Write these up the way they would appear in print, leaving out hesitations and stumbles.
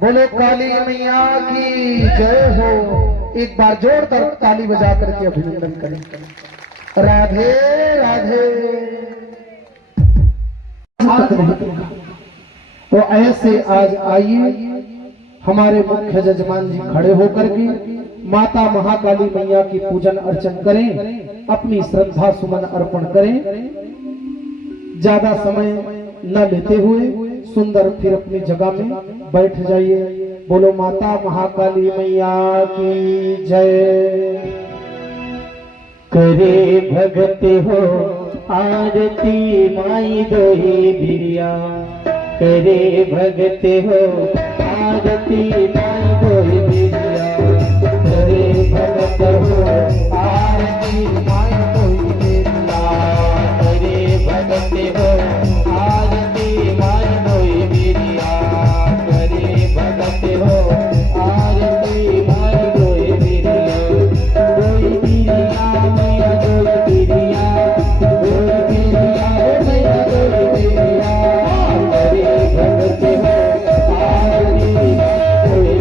बोलो काली मैया की जय हो। एक बार जोरदार ताली बजा करके अभिनंदन करें। राधे राधे। तो ऐसे आज आइए हमारे मुख्य जजमान जी खड़े होकर के माता महाकाली मैया की पूजन अर्चन करें, अपनी श्रद्धा सुमन अर्पण करें। ज्यादा समय न लेते हुए सुंदर फिर अपनी जगह में बैठ जाइए। बोलो माता महाकाली मैया की जय। करे भगत हो आरती माई दोही भिरिया, करे भगत हो आरती माई दोही भिरिया, करे भगत हो आरती माई दोही भिरिया, करे भगत हो आरती माई दोही भिरिया, करे भगत हो आरती माई दोही भिरिया, दोही भिरिया मैया दोही भिरिया, दोही भिरिया मैया दोही भिरिया, करे भगत हो आरती दोही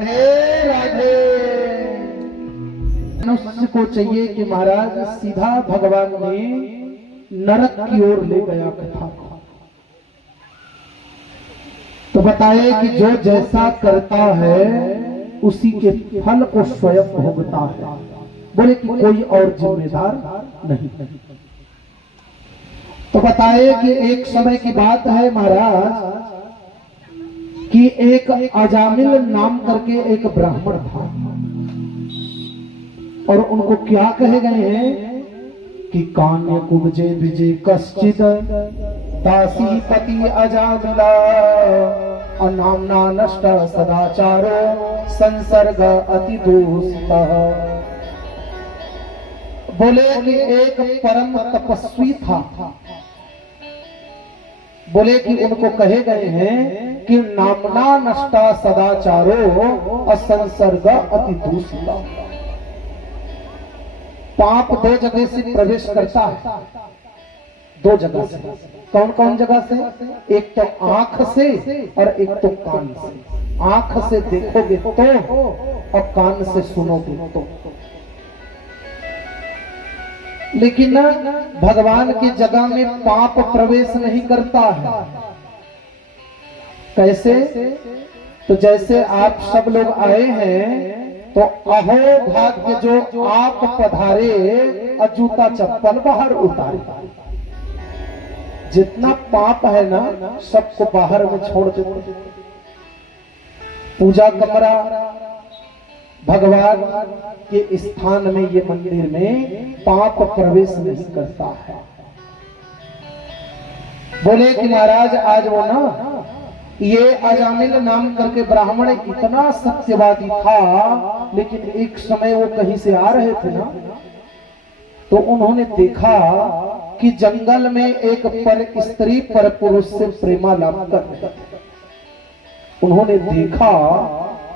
राधे राधे। मनुष्य को चाहिए कि महाराज सीधा भगवान ने नरक की ओर ले गया कथा को। तो बताए कि जो जैसा करता है उसी के फल को स्वयं भोगता है। बोले कि कोई और जिम्मेदार नहीं। तो बताए कि एक समय की बात है महाराज कि एक अजामिल नाम करके एक ब्राह्मण था और उनको क्या कहे गए हैं कि कान्य कुब्जे विजय कश्चित दासी पति अजामिला अनामना नष्ट सदाचारो संसर्ग अति दूषितः। बोले कि एक परम तपस्वी था। बोले कि उनको कहे गए हैं कि नामना नष्टा सदाचारो असंसर्ग अति दूषिता। पाप दो जगह से प्रवेश करता है, दो जगह से। कौन कौन जगह से? एक तो आंख से और एक तो कान से। आंख से देखोगे तो और कान से सुनोगे तो। लेकिन भगवान की जगह में पाप प्रवेश नहीं करता है। कैसे? तो जैसे आप सब लोग आए हैं तो अहो भाग्य जो आप पधारे और जूता चप्पल बाहर उतारे। जितना पाप है ना सबको बाहर में छोड़ दो। पूजा कमरा भगवान के स्थान में, ये मंदिर में पाप प्रवेश नहीं करता है। बोले कि महाराज आज वो ना ये अजामिल नाम करके ब्राह्मण इतना सत्यवादी था, लेकिन एक समय वो कहीं से आ रहे थे ना तो उन्होंने देखा कि जंगल में एक पर स्त्री पर पुरुष से प्रेमालाप कर रहे। उन्होंने देखा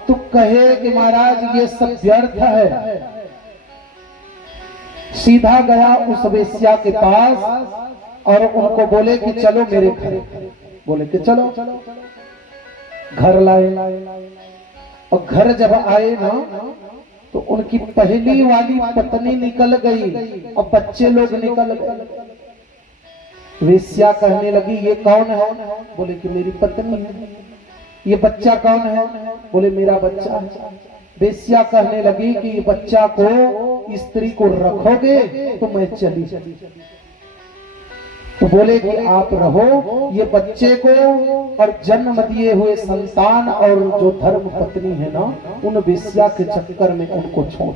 तो कहे कि महाराज ये सब व्यर्थ है। सीधा गया उस वेश्या के पास और उनको बोले कि चलो मेरे घर। बोले कि चलो। घर लाए और घर जब आए ना तो उनकी पहली वाली पत्नी निकल गई और बच्चे लोग निकल गए। वेश्या कहने लगी ये कौन है? बोले कि मेरी पत्नी है। ये बच्चा कौन है? बोले मेरा बच्चा है। वेश्या कहने लगी कि बच्चा को स्त्री को रखोगे तो मैं चली। तो बोले कि आप रहो, ये बच्चे को और जन्म दिए हुए संतान और जो धर्म पत्नी है ना उन वेश्या के चक्कर में उनको छोड़।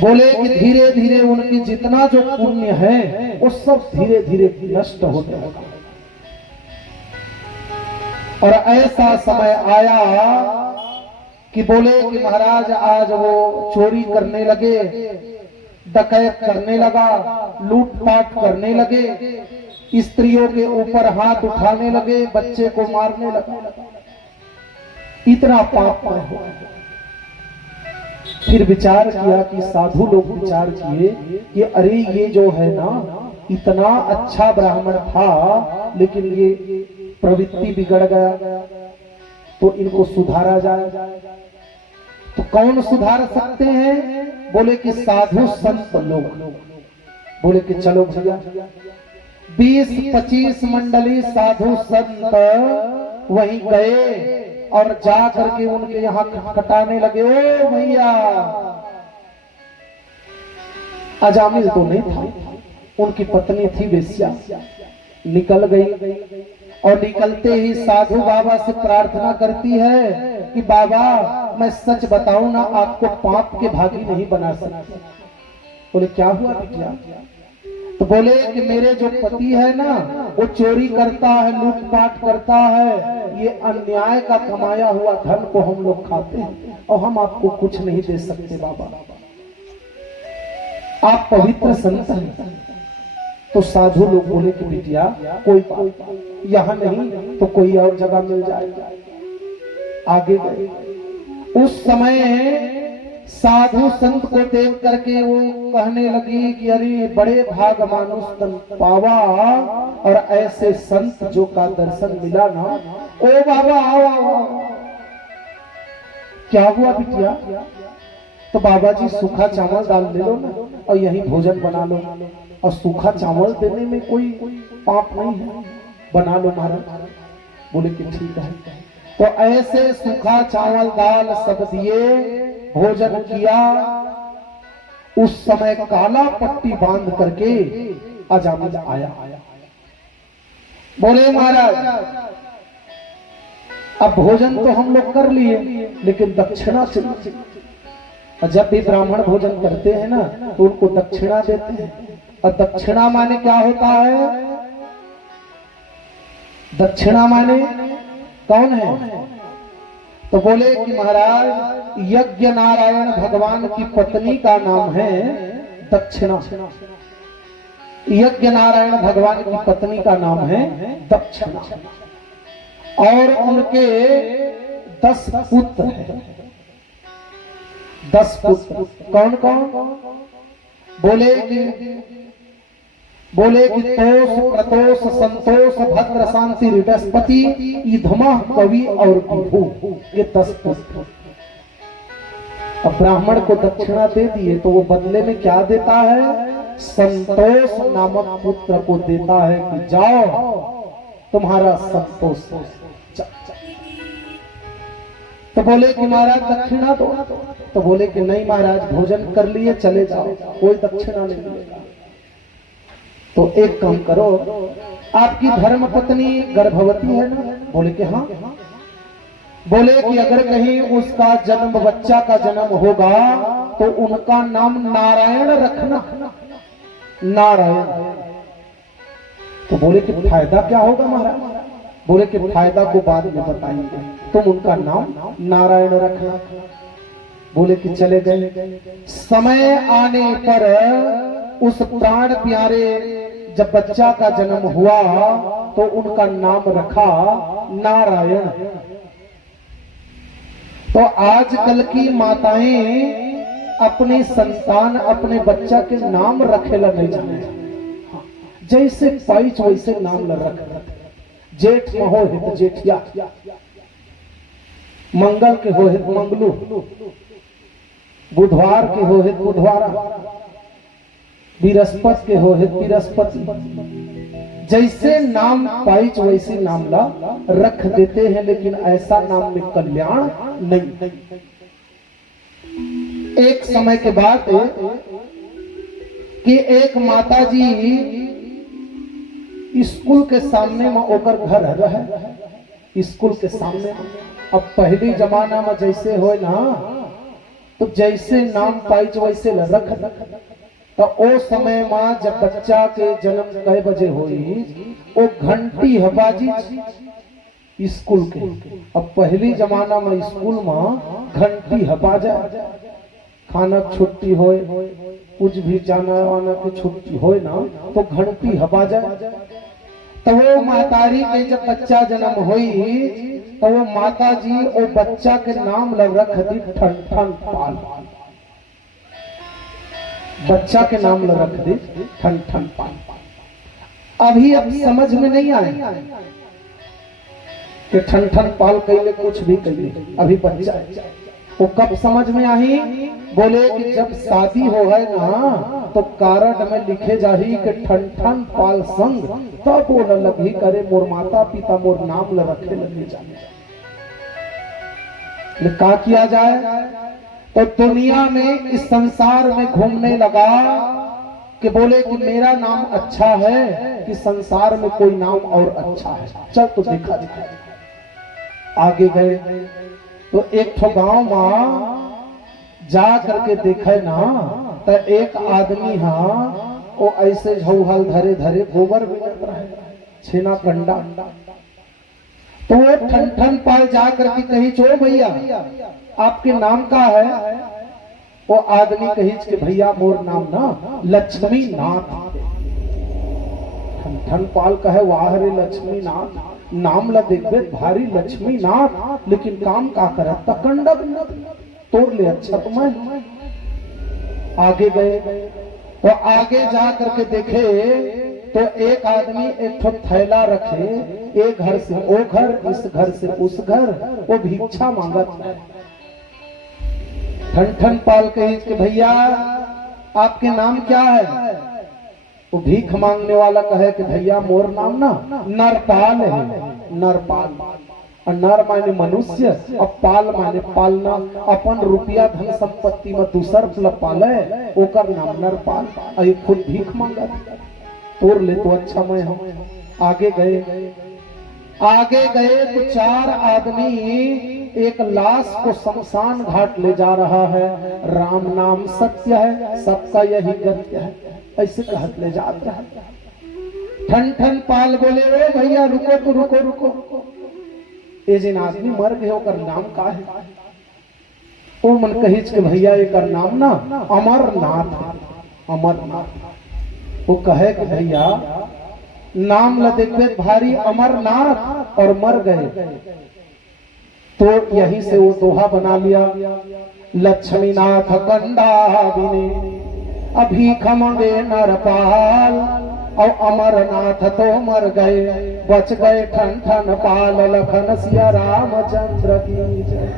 बोले कि धीरे धीरे उनकी जितना जो पुण्य है वो सब धीरे धीरे नष्ट होने लगा। और ऐसा समय आया कि बोले कि महाराज आज वो चोरी करने लगे, डकैत करने लगा, लूटपाट करने लगे, स्त्रियों के ऊपर हाथ उठाने लगे, बच्चे को मारने लगा। इतना पाप हो। फिर विचार किया कि साधु लोग विचार किए कि अरे ये जो है ना इतना अच्छा ब्राह्मण था लेकिन ये प्रवृत्ति बिगड़ गया, तो इनको सुधारा जाए। तो कौन सुधार सकते हैं? बोले कि साधु संत लोग। बोले कि चलो भैया 20-25 मंडली साधु संत वहीं गए और जा करके उनके यहाँ खटखटाने लगे। ओ भैया, अजामिल तो नहीं था, उनकी पत्नी थी वेश्या। निकल गई और निकलते ही साधु बाबा से प्रार्थना करती है कि बाबा मैं सच बताऊं ना आपको पाप के भागी नहीं बना सकती। बोले क्या हुआ बिटिया? तो बोले कि मेरे जो पति है ना वो चोरी करता है, लूटपाट करता है, ये अन्याय का कमाया हुआ धन को हम लोग खाते हैं और हम आपको कुछ नहीं दे सकते बाबा, आप पवित्र संत हैं। तो साधु लोग बोले कि बिटिया कोई बात, यहाँ नहीं तो कोई और जगह मिल जाएगा। आगे गए। उस समय साधु संत को देख करके वो कहने लगी कि अरे बड़े भाग मानुष तन पावा, और ऐसे संत जो का दर्शन मिला ना। ओ बाबा आओ आओ। क्या हुआ बिटिया? तो बाबा जी सूखा चावल डाल दे लो ना और यही भोजन बना लो, और सूखा चावल देने में कोई पाप नहीं है, बना लो महाराज। बोले कि ठीक है। तो ऐसे सूखा चावल दाल सब दिए, भोजन किया। उस समय काला पट्टी बांध करके अजामिल आया। बोले महाराज अब भोजन तो हम लोग कर लिए, लेकिन दक्षिणा चाहिए। और जब भी ब्राह्मण भोजन करते हैं ना तो उनको दक्षिणा देते हैं। और दक्षिणा माने क्या होता है? दक्षिणा माने कौन है? तो बोले कि महाराज यज्ञ नारायण भगवान की पत्नी का नाम है दक्षिणा। यज्ञ नारायण भगवान की पत्नी का नाम है दक्षिणा, और उनके 10 पुत्र हैं। 10 पुत्र कौन कौन? बोले कि तोष प्रतोष संतोष भद्र शांति बृहस्पति ईधमा कवि और विभु, ये 10 पुत्र। अब ब्राह्मण को दक्षिणा दे दिए तो वो बदले में क्या देता है? संतोष नामक पुत्र को देता है कि जाओ तुम्हारा संतोष। तो बोले कि महाराज दक्षिणा दो। तो बोले कि नहीं महाराज भोजन कर लिए चले जाओ, कोई दक्षिणा नहीं मिलेगा। तो एक काम करो, आपकी धर्म पत्नी गर्भवती है ना? बोले कि हाँ। बोले कि अगर कहीं उसका जन्म, बच्चा का जन्म होगा तो उनका नाम नारायण रखना, नारायण। तो बोले कि फायदा क्या होगा महाराज? बोले कि फायदा को बाद में बताएंगे, तुम उनका नाम नारायण रखना। बोले कि चले गए। समय आने पर उस प्राण प्यारे जब बच्चा का जन्म हुआ तो उनका नाम रखा नारायण। तो आजकल की माताएं अपनी संतान, अपने बच्चा के नाम रखेला नहीं जाने, जैसे पाइच वैसे नाम ल रख। जेठ में हो हित जेठिया, मंगल के हो हित मंगलू, बुधवार के हो हित बुधवारा, बृहस्पति के हो हित बृहस्पति। जैसे नाम पाइच वैसे नाम ला रख देते हैं, लेकिन ऐसा नाम में कल्याण नहीं। एक समय के बाद कि एक माता जी स्कूल के सामने में ओकर घर रहे, स्कूल के सामने। अब पहले जमाना में जैसे हो ना, तो जैसे नाम पाइच वैसे रख। तो ओ समय में जब बच्चा के जन्म कई बजे हुई, वो घंटी हबाजी स्कूल के। अब पहली जमाना में स्कूल में घंटी हबा जाए, खाना छुट्टी हो, कुछ भी जाना वाना की छुट्टी हो ना, तो घंटी हबा जाए। तो वो मातारी के जब बच्चा जन्म हुई तो वो माता जी वो बच्चा के नाम रख दी ठन ठन पाल। बच्चा के नाम रख दी ठन ठन पाल। अभी अब समझ में नहीं आए कि ठन ठन पाल कैले कुछ भी कैले, अभी बच्चा। वो कब समझ में आई? बोले कि जब शादी हो है ना, तो कार्ड में लिखे जाही कि ठन ठन पाल संग, तब वो न लगी करे मोर माता पिता मोर नाम ल रखे लगे जाने। क्या किया जाए? तो दुनिया में इस संसार में घूमने लगा कि बोले कि मेरा नाम अच्छा है कि संसार में कोई नाम और अच्छा है। चल तो देखा देखा आगे गए तो एक ठो गांव में जा करके देखे ना, तो एक आदमी हाँ वो ऐसे झौहल धरे धरे गोबर बिगड़ रहा है, छेना कंडा। तो वो ठन ठन पाल जा करके कही चो भैया आपके नाम का है? वो आदमी कही कि भैया मोर नाम ना लक्ष्मी नाथ। ठन ठन पाल कहे वाह रे लक्ष्मी नाथ, नाम ला देखबे भारी लक्ष्मी नाथ, लेकिन काम का करे तकंडक तोड़ ले। अच्छा तो मैं आगे गए तो आगे जा करके देखे तो एक आदमी एक ठो थैला रखे, एक घर से वो घर, इस घर से उस घर, वो भिक्षा मांगत है। ठन ठन पाल कहे कि भैया आपके नाम क्या है? वो भीख मांगने वाला कहे कि भैया मोर नाम ना नरपाल है, नरपाल। और नर माने मनुष्य और पाल माने पालना, अपन रुपया धन संपत्ति में दूसर पाले, ओकर नाम नरपाल। और खुद भीख मांगा, तोड़ ले तो अच्छा मैं हम। आगे गए, आगे गए तो चार आदमी एक लाश को शमशान घाट ले जा रहा है। राम नाम सत्य है, सबका यही गत्य है, ऐसे कहत ले जाते हैं। ठन ठन पाल बोले ओ भैया रुको तो रुको रुको, ये जिन आदमी मर गए ओकर नाम का है? ओ मन कही कि भैया एकर नाम ना अमरनाथ है, अमरनाथ। वो कहे कि भैया नाम ल देखते भारी अमरनाथ और मर गए, तो यही से वो दोहा बना लिया, लक्ष्मीनाथ कंडा बिने अभी खमंगे नरपाल, और अमरनाथ तो मर गए, बच गए ठन ठन पाल, लखन सिया रामचंद्र की जय।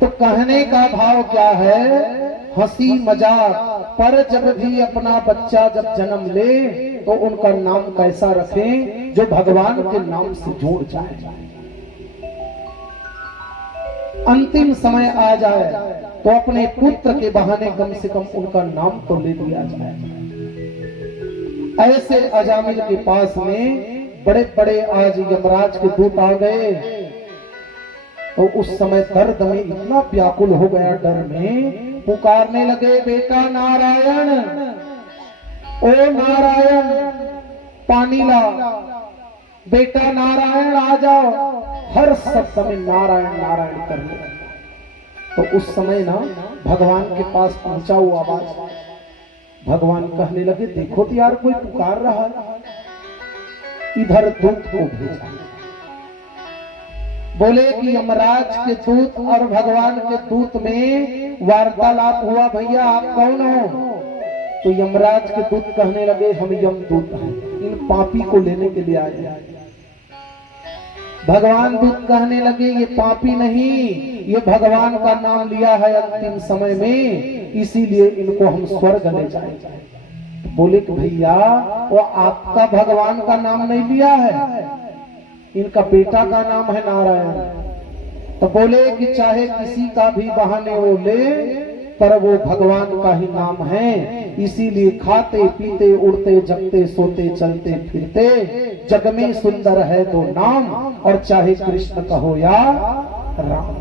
तो कहने का भाव क्या है? हंसी मजाक, पर जब भी अपना बच्चा जब जन्म ले तो उनका नाम कैसा रखें जो भगवान के नाम से जुड़ जाए। अंतिम समय आ जाए तो अपने पुत्र के बहाने कम से कम उनका नाम तो ले लिया जाए। ऐसे अजामिल के पास में बड़े बड़े आज यमराज के दूत आ गए, तो उस समय दर्द में इतना व्याकुल हो गया, डर में पुकारने लगे, बेटा नारायण, ओ नारायण पानी ला, बेटा नारायण आ जाओ। हर शब्द में नारायण नारायण करने। तो उस समय ना भगवान के पास पहुंचा वो आवाज, भगवान कहने लगे, देखो तो यार कोई पुकार रहा है, इधर दूत को भेजा। बोले कि यमराज के दूत और भगवान के दूत में वार्तालाप हुआ, भैया आप कौन हो? तो यमराज के दूत कहने लगे, हम यमदूत हैं, इन पापी को लेने के लिए आए हैं। भगवान दूत कहने लगे, ये पापी नहीं, ये भगवान का नाम लिया है अंतिम समय में, इसीलिए इनको हम स्वर्ग ले जाएंगे। बोले कि भैया वो आपका भगवान का नाम नहीं लिया है, इनका बेटा का नाम है नारायण। तो बोले कि चाहे किसी का भी बहाने वो ले, पर वो भगवान का ही नाम है, इसीलिए खाते पीते उड़ते जगते सोते चलते फिरते जग में सुंदर है तो नाम, और चाहे कृष्ण कहो या राम।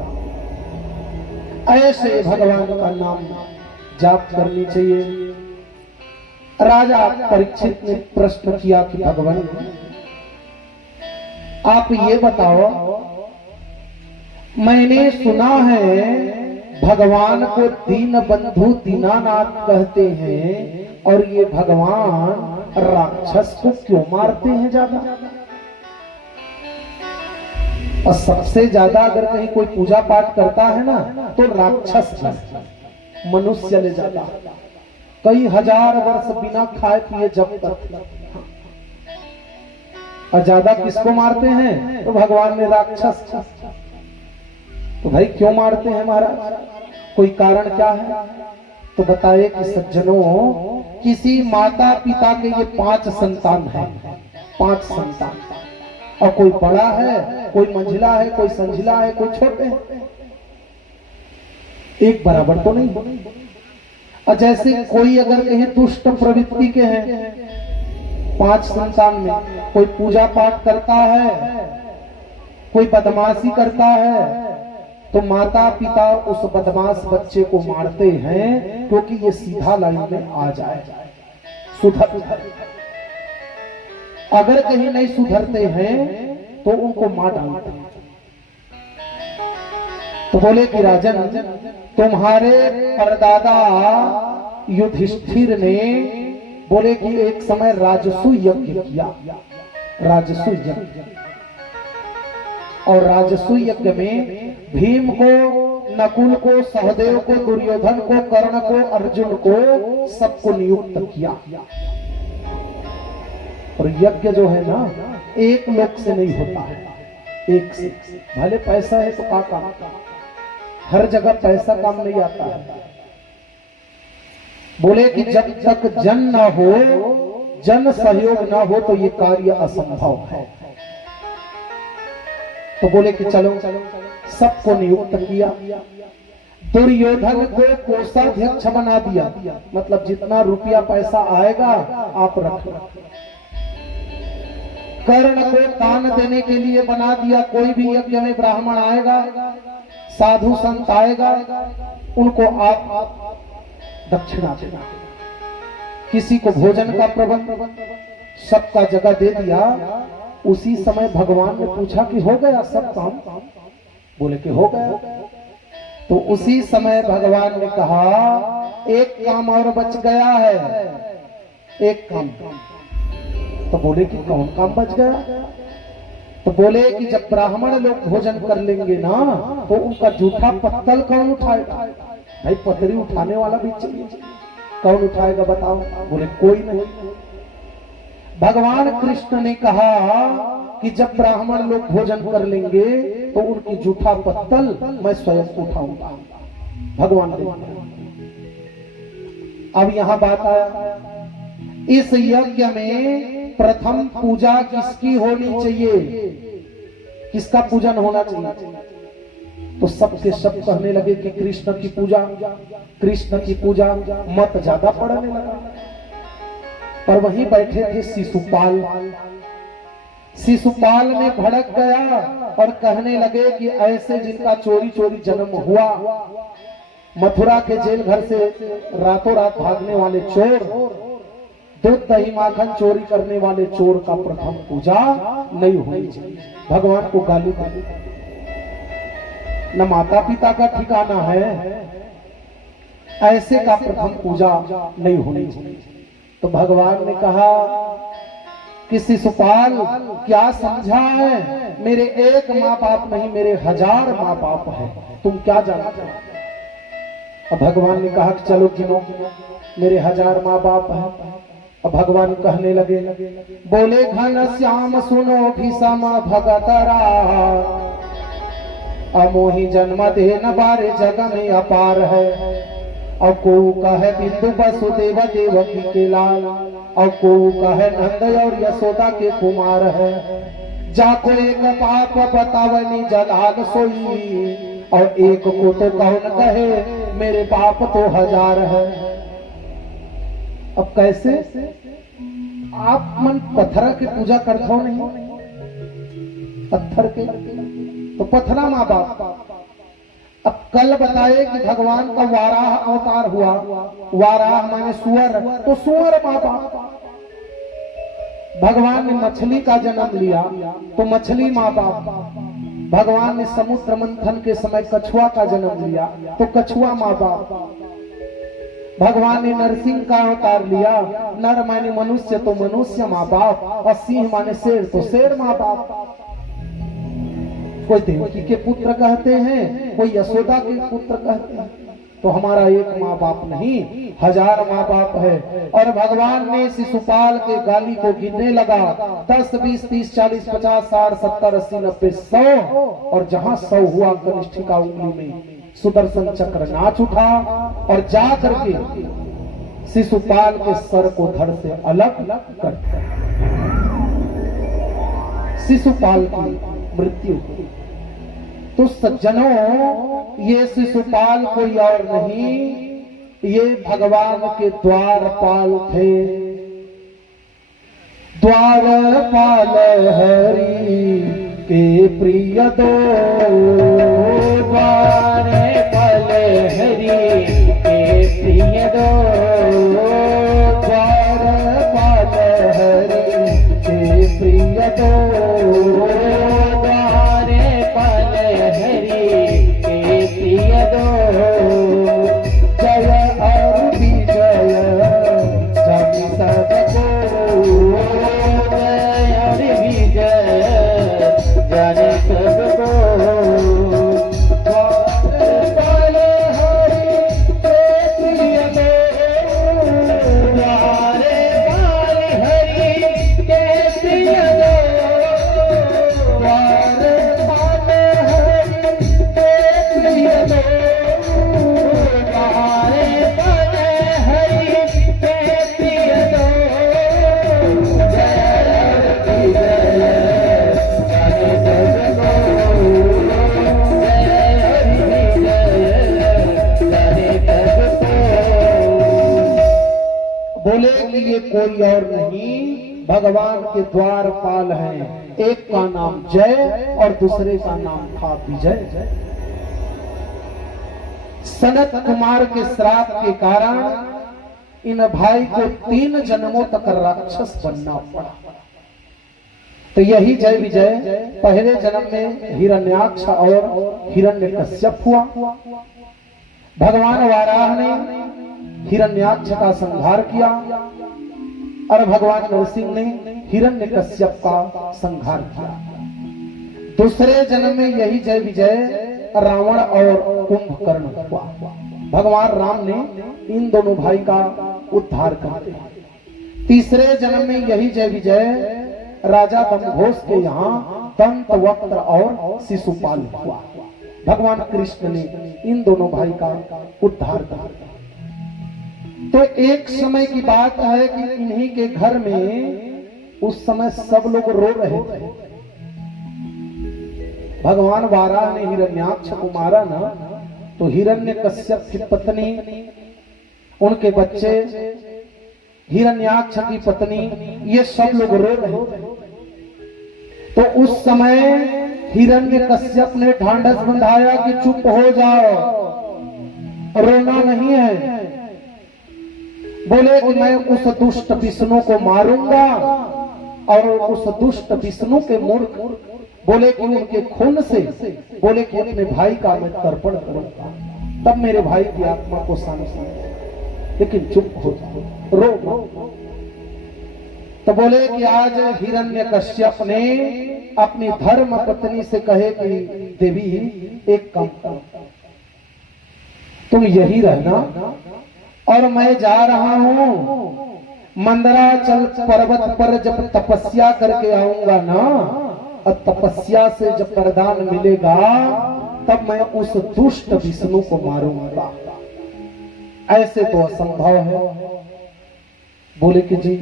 ऐसे भगवान का नाम जाप करनी चाहिए। राजा परीक्षित ने प्रश्न किया कि भगवान आप ये बताओ, मैंने सुना है भगवान को दीन बंधु दीनानाथ कहते हैं, और ये भगवान राक्षस को क्यों मारते हैं ज्यादा? और सबसे ज्यादा अगर कहीं कोई पूजा पाठ करता है ना तो राक्षस मनुष्य ले जाता, कई हजार वर्ष बिना खाए पिए जब तक। और ज्यादा किसको मारते हैं? तो भगवान ने राक्षस। तो भाई क्यों मारते हैं महाराज, कोई कारण क्या है? तो बताए कि सज्जनों, किसी माता पिता के ये 5 संतान हैं, 5 संतान, और कोई बड़ा है, कोई मंझिला है, कोई संझिला है, कोई छोटे हैं, एक बराबर तो नहीं। और जैसे कोई अगर कहीं दुष्ट प्रवृत्ति के हैं, 5 संतान में कोई पूजा पाठ करता है, कोई बदमाशी करता है, तो माता पिता उस बदमाश बच्चे को मारते हैं, क्योंकि ये सीधा लाइन में आ जाए, सुधर। अगर कहीं नहीं सुधरते हैं तो उनको मार डालते हैं। तो बोले कि राजन, तुम्हारे परदादा युधिष्ठिर ने बोले कि एक समय राजसू यज्ञ किया, राजसू यज्ञ, और राजसू यज्ञ में भीम को नकुल को, सहदेव को, दुर्योधन को, कर्ण को, अर्जुन को, सबको नियुक्त किया। और यज्ञ जो है ना, एक लोक से नहीं होता है, एक से। भले पैसा है तो का काम, हर जगह पैसा काम नहीं आता है। बोले कि जब तक जन ना हो, जन सहयोग ना हो तो ये कार्य असंभव है। तो बोले कि चलो, सबको नियुक्त किया। दुर्योधन को कोषाध्यक्ष बना दिया, मतलब जितना रुपया पैसा आएगा आप रख लो। कर्ण को दान देने के लिए बना दिया, कोई भी यज्ञ में ब्राह्मण आएगा, साधु संत आएगा, उनको आप दक्षिणा देना। किसी को भोजन का प्रबंध, सबका जगह दे दिया। उसी समय भगवान ने पूछा कि हो गया सब काम? बोले कि हो गया। तो उसी समय भगवान ने कहा एक काम और बच गया है, एक काम। तो बोले कि कौन काम बच गया? तो बोले कि जब ब्राह्मण लोग भोजन कर लेंगे ना, तो उनका जूठा पत्तल कौन उठाएगा? भाई पतरी उठाने वाला भी चाहिए, कौन उठाएगा बताओ? बोले कोई नहीं। भगवान कृष्ण ने कहा कि जब ब्राह्मण लोग भोजन कर लेंगे तो उनकी जूठा पत्तल मैं स्वयं उठाऊंगा। भगवान ने। अब यहां बात आया, इस यज्ञ में प्रथम पूजा किसकी होनी चाहिए? किसका पूजन होना चाहिए? तो सबके सब कहने लगे कि कृष्ण की पूजा, कृष्ण की पूजा। मत ज्यादा पड़ने लगा। पर वहीं बैठे थे शिशुपाल। शिशुपाल में भड़क गया और कहने लगे कि ऐसे जिनका चोरी चोरी जन्म हुआ, मथुरा के जेल घर से रातों रात भागने वाले चोर, दूध दही माखन चोरी करने वाले चोर का प्रथम पूजा नहीं होनी चाहिए। भगवान को गाली दी। न माता पिता का ठिकाना है, ऐसे का प्रथम पूजा नहीं होनी चाहिए। तो भगवान ने कहा कि शिशुपाल क्या समझा है? मेरे एक माँ बाप नहीं, मेरे 1000 माँ बाप है, तुम क्या जानते हो? अब भगवान ने कहा कि चलो गिनो, मेरे 1000 माँ बाप है। अब भगवान कहने लगे, बोले घन श्याम सुनो भीषम भगतरा, अमोही जन्म देन बारे जग में अपार है। और को कहे बिंदु वसुदेव देवकी के लाल, और को कहे नंद और यशोदा के कुमार है। जाको एक पाप बतावनी जलाल सोई, और एक को तो कौन कहे मेरे बाप तो 1000 है। अब कैसे आप मन पत्थर की पूजा करते हो? नहीं, पत्थर के तो पत्थरा माँ बाप। अब कल बताए कि भगवान का वाराह अवतार हुआ, वाराह माने सुअर, तो सुअर माँ बाप। भगवान ने मछली का जन्म लिया तो मछली माँ बाप। भगवान ने समुद्र मंथन के समय कछुआ का जन्म लिया तो कछुआ माँ बाप। भगवान ने नरसिंह का अवतार लिया, नर माने मनुष्य तो मनुष्य माँ बाप, और सिंह माने शेर तो शेर माँ बाप। कोई देवकी के पुत्र कहते हैं, कोई यशोदा के पुत्र कहते हैं। तो हमारा एक माँ बाप नहीं, 1000 माँ बाप है। और भगवान ने शिशुपाल के गाली को गिनने लगा, 10, 20, 30, 40, 50, 60, 70, 80, 90, 100। और जहां 100 हुआ, कनिष्ठिका उंगली में सुदर्शन चक्र नाच उठा और जा करके शिशुपाल के सर को धड़ से अलग कर दिया। शिशुपाल की मृत्यु हुई। तो सज्जनों, ये शिशुपाल कोई और नहीं, ये भगवान के द्वारपाल थे। द्वारपाल हरि के प्रिय दो, द्वारपाल हरि के प्रिय दो, द्वारपाल हरि के प्रिय दो, द्वारपाल हरि के प्रिय दो। जय और विजय जन सबको, जय और विजय जन सबको। द्वारपाल कि ये कोई और नहीं भगवान के द्वारपाल हैं। एक का नाम जय और दूसरे का नाम था विजय। सनत कुमार के श्राप के कारण इन भाई को 3 जन्मों तक राक्षस बनना पड़ा। तो यही जय विजय पहले जन्म में हिरण्याक्ष और हिरण्यकश्यप हुआ। भगवान वाराह ने हिरण्याक्ष का संहार किया और भगवान नरसिंह ने हिरण्यकश्यप का संहार किया। दूसरे जन्म में यही जय विजय रावण और कुंभकर्ण हुआ। भगवान राम ने इन दोनों भाई का उद्धार कर दिया। तीसरे जन्म में यही जय विजय राजा दमघोष के यहाँ दंतवक्त्र और शिशुपाल हुआ। भगवान कृष्ण ने इन दोनों भाई का उद्धार कर दिया। तो एक समय की बात है कि इन्हीं के घर में उस समय सब लोग रो रहे थे। भगवान वाराह ने हिरण्याक्ष को मारा ना, तो हिरण्यकश्यप की पत्नी, उनके बच्चे, हिरण्याक्ष की पत्नी, ये सब लोग रो रहे थे। तो उस समय हिरण्यकश्यप ने ढांढस बंधाया कि चुप हो जाओ, रोना नहीं है। बोले कि मैं उस दुष्ट विष्णु को मारूंगा और उस दुष्ट विष्णु के मूर्ख, बोले कि उनके खून से, बोले कि अपने भाई का मैं तर्पण करूंगा, तब मेरे भाई की आत्मा को शांति। लेकिन चुप हो जाओ, रो। तो बोले कि आज हिरण्यकश्यप ने अपनी धर्म पत्नी से कहे कि देवी एक काम करो, तुम यही रहना और मैं जा रहा हूं मंदराचल पर्वत पर जब तपस्या करके आऊंगा ना, और तपस्या से जब वरदान मिलेगा तब मैं उस दुष्ट विष्णु को मारूंगा। ऐसे तो असंभव है। बोले कि जी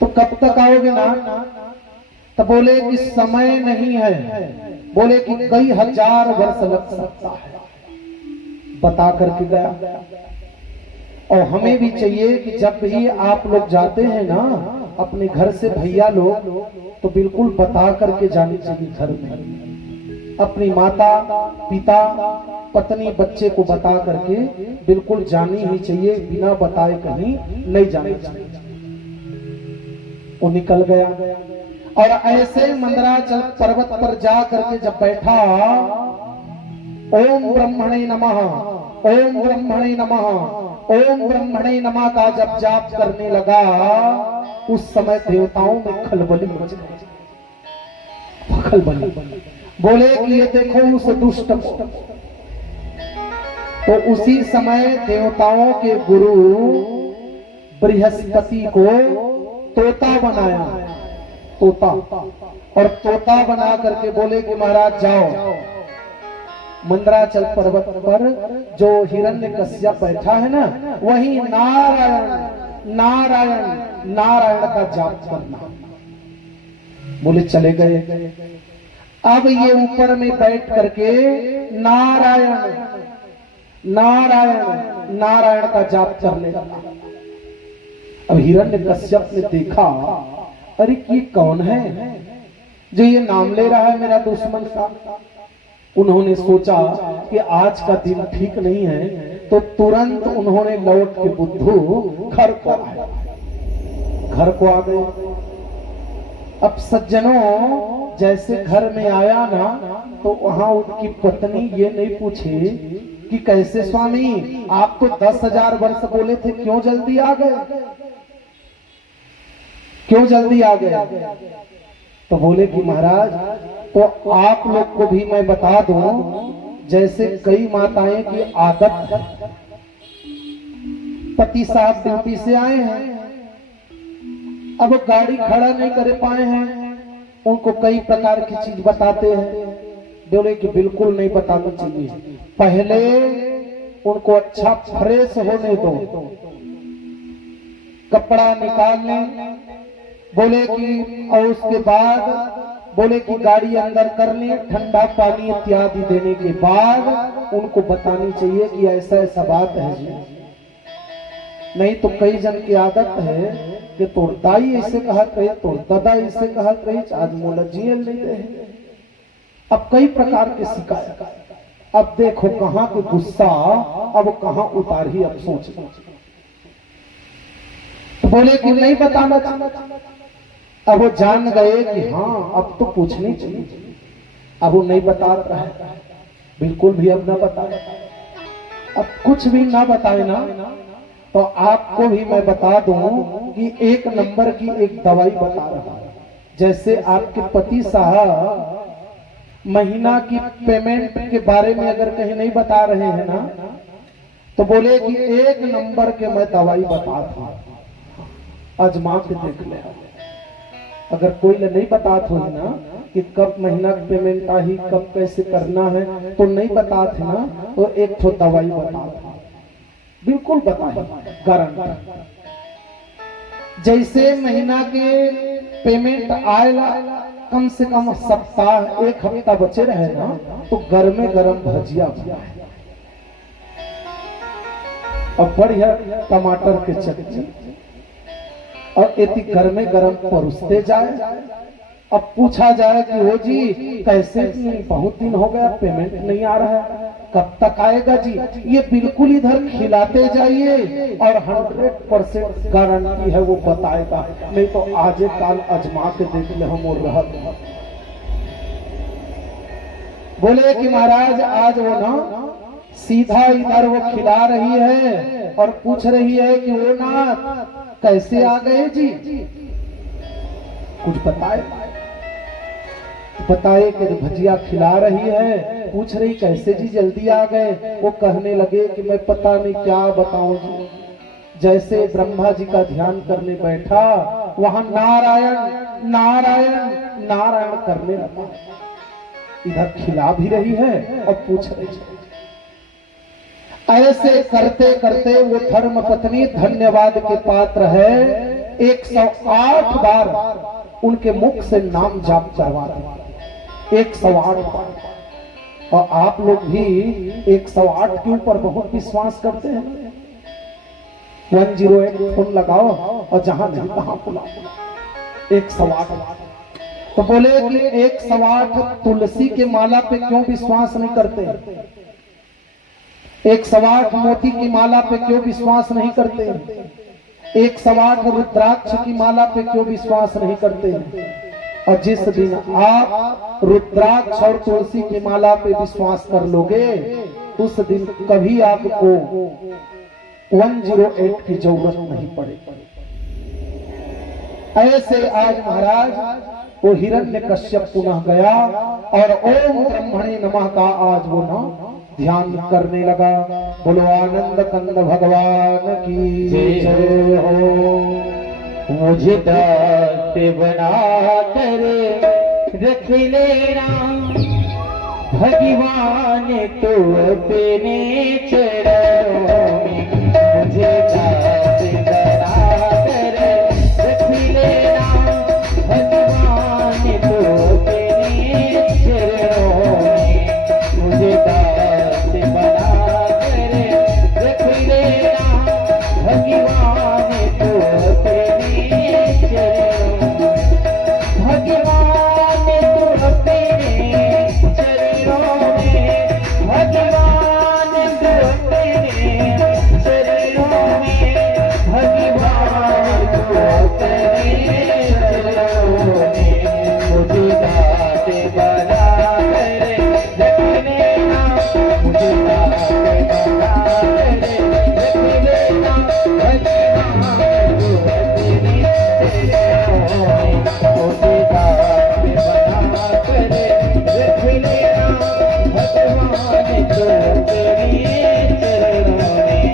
तो कब तक आओगे ना? तो बोले कि समय नहीं है, बोले कि कई हजार वर्ष लग सकता है। बता करके गया। और हमें भी चाहिए कि जब भी आप लोग जाते हैं ना अपने घर से भैया लोग, तो बिल्कुल बता करके जानी चाहिए घर में। अपनी माता पिता पत्नी बच्चे को बता करके बिल्कुल जानी ही चाहिए, बिना बताए कहीं नहीं जाना चाहिए। वो निकल गया और ऐसे मंदराचल पर्वत पर जा करके जब बैठा, ओम ब्रह्मणे नमः, ओम ब्रह्मणे नमः, ओम ब्रह्मणे नमः का जब जाप करने लगा, उस समय देवताओं में खलबली मच गई। खलबली बोले कि ये देखो उस दुष्ट को। तो उसी समय देवताओं के गुरु बृहस्पति को तोता बनाया, तोता, और तोता बना करके बोले कि महाराज जाओ मंदराचल पर्वत पर जो हिरण्यकश्यप बैठा है ना, वही नारायण नारायण नारायण का जाप करना। बोले चले गए। अब ये ऊपर में बैठ करके नारायण नारायण नारायण का जाप करने लगा। अब हिरण्यकश्यप ने देखा, अरे ये कौन है जो ये नाम ले रहा है मेरा दुश्मन का। उन्होंने सोचा कि आज का दिन ठीक नहीं है, तो तुरंत उन्होंने लौट के बुद्धू घर को आए, घर को आ गए। अब सज्जनों जैसे घर में आया ना, तो वहां उनकी पत्नी ये नहीं पूछे कि कैसे स्वामी आप तो 10,000 वर्ष बोले थे, क्यों जल्दी आ गए, क्यों जल्दी आ गए। तो बोले कि महाराज तो आप लोग को भी मैं बता दूं, जैसे कई माताएं की आदत, पति साहब ड्यूटी से आए हैं, अब गाड़ी खड़ा नहीं कर पाए हैं, उनको कई प्रकार की चीज बताते हैं। बोले कि बिल्कुल नहीं बताना चाहिए, पहले उनको अच्छा फ्रेश होने दो, कपड़ा निकाल लें, बोले कि और उसके बाद बोले कि गाड़ी अंदर कर ले, ठंडा पानी इत्यादि देने के बाद उनको बतानी चाहिए कि ऐसा ऐसा बात है जी। नहीं तो कई जन की आदत है कि तोर दाई ऐसे कहत रहे, तोर दादा ऐसे कहत रहे, आज मोला जियल नहीं रहे। अब कई प्रकार के शिकायत। अब देखो कहाँ के गुस्सा, अब कहाँ उतारी, अब सोच। तो बोले कि नहीं बताना चाहता। अब वो जान गए कि हाँ अब तो पूछनी चाहिए। अब वो नहीं बता रहा है, बिल्कुल भी अब ना बताए। अब कुछ भी ना बताए ना, तो आपको भी मैं बता दूं कि एक नंबर की एक दवाई बता रहा हूं। जैसे आपके पति साहब महीना की पेमेंट के बारे में अगर कहीं नहीं बता रहे हैं ना, तो बोले कि एक नंबर के मैं दवाई बता दूं, आजमा के देख ले। अगर कोई नहीं बात हुई ना कि कब महीना की पेमेंट आई, कब कैसे करना है, तो नहीं बात है ना, तो एक तो दवाई बता, बिल्कुल बताए गारंटी। जैसे महीना के पेमेंट आएगा, कम से कम सप्ताह एक हफ्ता बचे रहे ना, तो गर्मे गरम भजिया बनाए और बढ़िया टमाटर के चटनी, और इतनी गर्मे गरम परोसते जाए। अब पूछा जाए कि वो जी कैसे, बहुत दिन हो गया पेमेंट नहीं आ रहा है, कब तक आएगा जी? ये बिल्कुल इधर खिलाते जाइए और 100% गारंटी है वो बताएगा, नहीं तो आज काल अजमा के देख ले हम और रह। बोले कि महाराज आज वो ना सीधा इधर वो खिला रही है और पूछ रही है कि वो ना कैसे आ गए जी, कुछ बताए कि भजिया खिला रही है, पूछ रही कैसे जी जल्दी आ गए। वो कहने लगे कि मैं पता नहीं क्या बताऊं जी, जैसे ब्रह्मा जी का ध्यान करने बैठा, वहां नारायण नारायण नारायण करने लगा, इधर खिला भी रही है और पूछ रही है। ऐसे करते करते वो धर्म पत्नी धन्यवाद के पात्र है, 108 बार उनके मुख से नाम जाप करवा दिया, 108 बार। और आप लोग भी 108 के ऊपर बहुत विश्वास करते हैं। 108 फोन लगाओ और जहां नहीं तहां बुलाओ, 108 बार। तो बोले कि 108 तुलसी के माला पे क्यों विश्वास नहीं करते, 108 मोती की माला पे क्यों विश्वास नहीं करते, 108 रुद्राक्ष की माला पे क्यों विश्वास नहीं करते? और जिस दिन आप रुद्राक्ष और तुलसी की माला पे विश्वास कर लोगे, उस दिन कभी आपको 108 की जरूरत नहीं पड़ेगी। ऐसे आज महाराज वो हिरण्यकश्यप पुनः गया और ओम ब्रह्मणे नमः का आज वो ना ध्यान करने लगा। बोलो आनंद कंद भगवान की जय हो। मुझे दास बना कर रख लेना भगवान, तो अपने चरणों में मुझे दास बना कर रख लेना भगवान, तो अपने चरणों में मुझे दास बना कर रख लेना भगवान, तो अपने चरणों में, भगवान तो अपने चरणों में, भगवान तो अपने चरणों में, भगवान तो अपने चरणों में मुझे दास बना कर रख लेना, मुझे दास बना कर रख लेना भगवान, तो अपने चरणों में मुझे दास बना कर रख लेना भगवान, तो अपने चरणों में।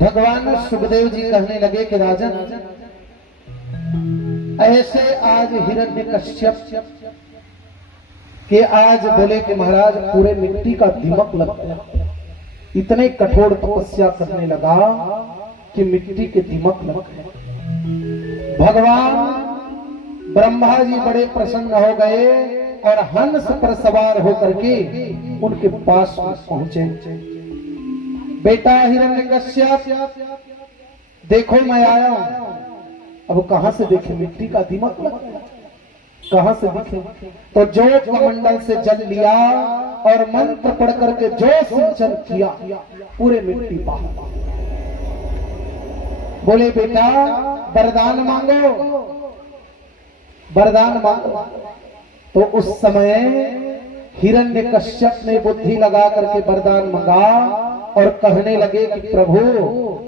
भगवान सुखदेव जी कहने लगे कि राजन, ऐसे आज हिरण्यकश्यप के आज बोले कि महाराज पूरे मिट्टी का दिमक लग गया। इतने कठोर तपस्या करने लगा कि मिट्टी के दिमक लग गए। भगवान ब्रह्मा जी बड़े प्रसन्न हो गए और हंस पर सवार होकर के उनके पास पहुंचे। बेटा हिरण्यकश्यप, देखो मैं आया हूं। अब कहां से देखे, मिट्टी का दिमक लग गया, कहां से दिखे? तो जोत कमंडल से जल लिया और मंत्र पढ़ करके जो सिंचन किया, पूरे मिट्टी बाहर। बोले बेटा वरदान मांगो, वरदान मांगो। तो उस समय हिरण्यकश्यप ने बुद्धि लगा करके वरदान मांगा और कहने लगे कि प्रभु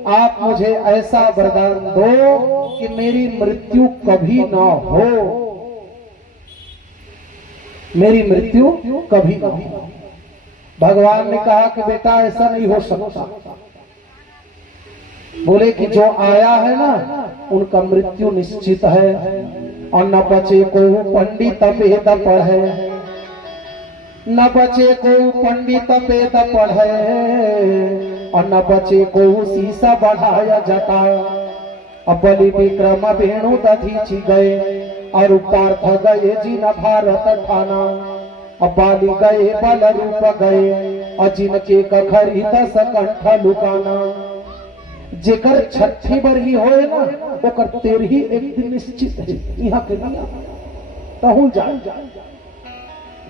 आप मुझे ऐसा वरदान दो कि मेरी मृत्यु कभी ना हो, मेरी मृत्यु कभी ना हो। भगवान ने कहा कि बेटा ऐसा नहीं हो सकता। बोले कि जो आया है ना उनका मृत्यु निश्चित है, और न बचे को पंडित वेद पढ़े, न बचे को पंडित वेद पढ़े, और न बचे को शीशा बढ़ाया जाता। अब बलि विक्रम वेणु दधीचि गए और पार्थ गए जिन भारत ठाना। अब बाली गए बल रूप गए और जिनके कखरी 10 कंठ लुकाना। जेकर छठी बरही होए ना ओकर तेरही एक दिन निश्चित है। यहाँ के कहूं जा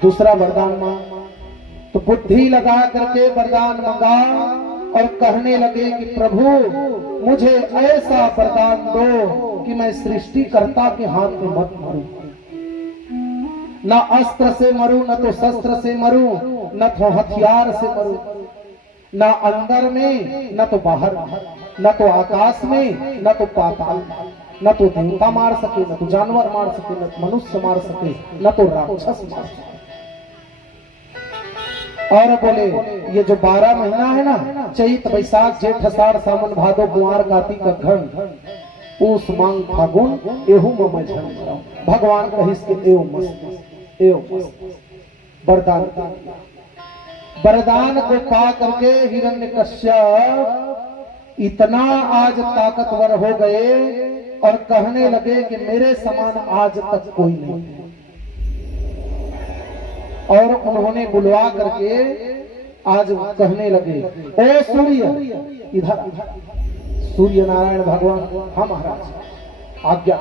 दूसरा वरदान मांग। तो बुद्धि लगा करके वरदान मांगा और कहने लगे कि प्रभु मुझे ऐसा वरदान दो कि मैं सृष्टिकर्ता के हाथ में मत मरूं, न अस्त्र से मरूं, न तो शस्त्र से मरूं, न तो हथियार से मरूं, न अंदर में न तो बाहर, न तो आकाश में न तो पाताल, न तो देवता मार सके, न तो जानवर मार सके, न तो मनुष्य मार सके, न तो राक्षस मार सके। और बोले ये जो 12 महीना है ना, चैत बैसाख जेठ आषाढ़ सावन भादो कुंवार कार्तिक अघन पूस मांग फागुन एहू में मैं झन। भगवान कहिस के एव मस्त एव मस्त वरदान। वरदान को पा करके हिरण्यकश्यप इतना आज ताकतवर हो गए और कहने लगे कि मेरे समान आज तक कोई नहीं है। और उन्होंने बुलवा करके आज कहने लगे, ओ सूर्य इधर। सूर्य नारायण भगवान, हाँ महाराज आज्ञा।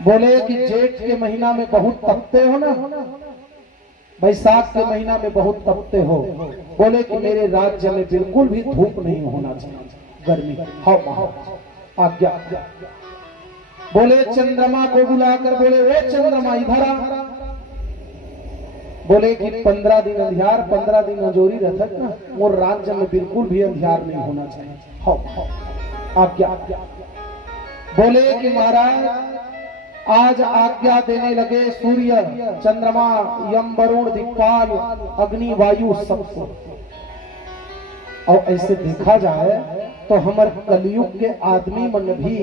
बोले कि जेठ के महीना में बहुत तपते हो ना, बैसाख के महीना में बहुत तपते हो। बोले कि मेरे राज्य में बिल्कुल भी धूप नहीं होना चाहिए, गर्मी। हाँ महाराज आज्ञा। बोले चंद्रमा को बुलाकर बोले, ओ चंद्रमा इधर आ। बोले कि 15 दिन अंधियार 15 दिन अंजोरी रहता ना, मोर राज्य में बिल्कुल भी अंधियार नहीं होना चाहिए। हाँ आज्ञा। बोले कि महाराज आज आज्ञा देने लगे सूर्य चंद्रमा यम वरुण दिक्पाल अग्नि वायु सबको। और ऐसे देखा जाए तो हमारे कलयुग के आदमी मन भी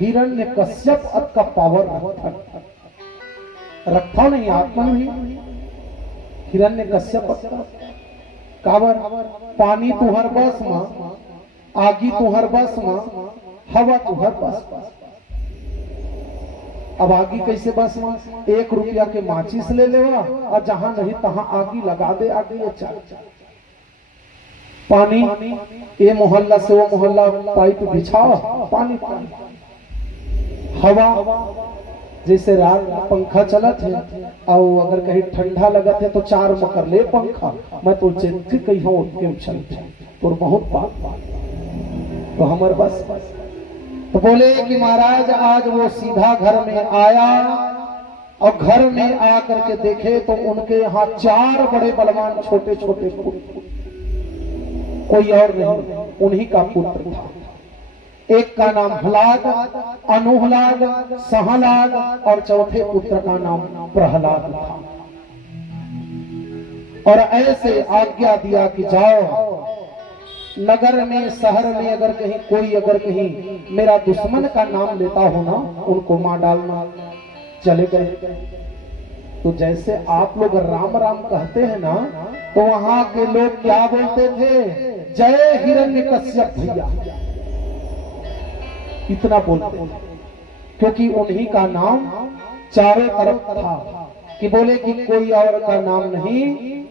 हिरण्यकश्यप का पावर रखा नहीं, आत्मा नहीं हिरण्यकश्यप कावर। पानी तुहर बस में, आगी तुहर बस में, हवा तुहर बस में। अब आगी कैसे बस में? 1 रुपया के माचिस ले लेवा और जहां नहीं तहां आगी लगा दे। आगे ये चल पानी ये मोहल्ला से वो मोहल्ला पाइप बिछाओ, पानी पानी। हवा जैसे रात पंखा चलत है और अगर कहीं ठंडा लगत है तो चार मकर ले पंखा, मैं तो चिंतित कही हूँ उठ के चलते और बहुत बात तो हमारे बस। तो बोले कि महाराज आज वो सीधा घर में आया और घर में आकर के देखे तो उनके यहाँ चार बड़े बलवान छोटे छोटे पुत्र, कोई और नहीं, उन्हीं का पुत्र था। एक का नाम हलाद, अनुहलाद, सहलाद और चौथे पुत्र का नाम प्रहलाद था। और ऐसे आज्ञा दिया कि जाओ नगर में शहर में अगर कहीं मेरा दुश्मन का नाम लेता हो ना उनको मार डालना। चले गए। तो जैसे आप लोग राम राम कहते हैं ना तो वहां के लोग क्या बोलते थे, जय हिरण्यकश्यप भैया, इतना बोलते थे क्योंकि उन्हीं का नाम चारों तरफ था। कि बोले कि कोई और का नाम नहीं,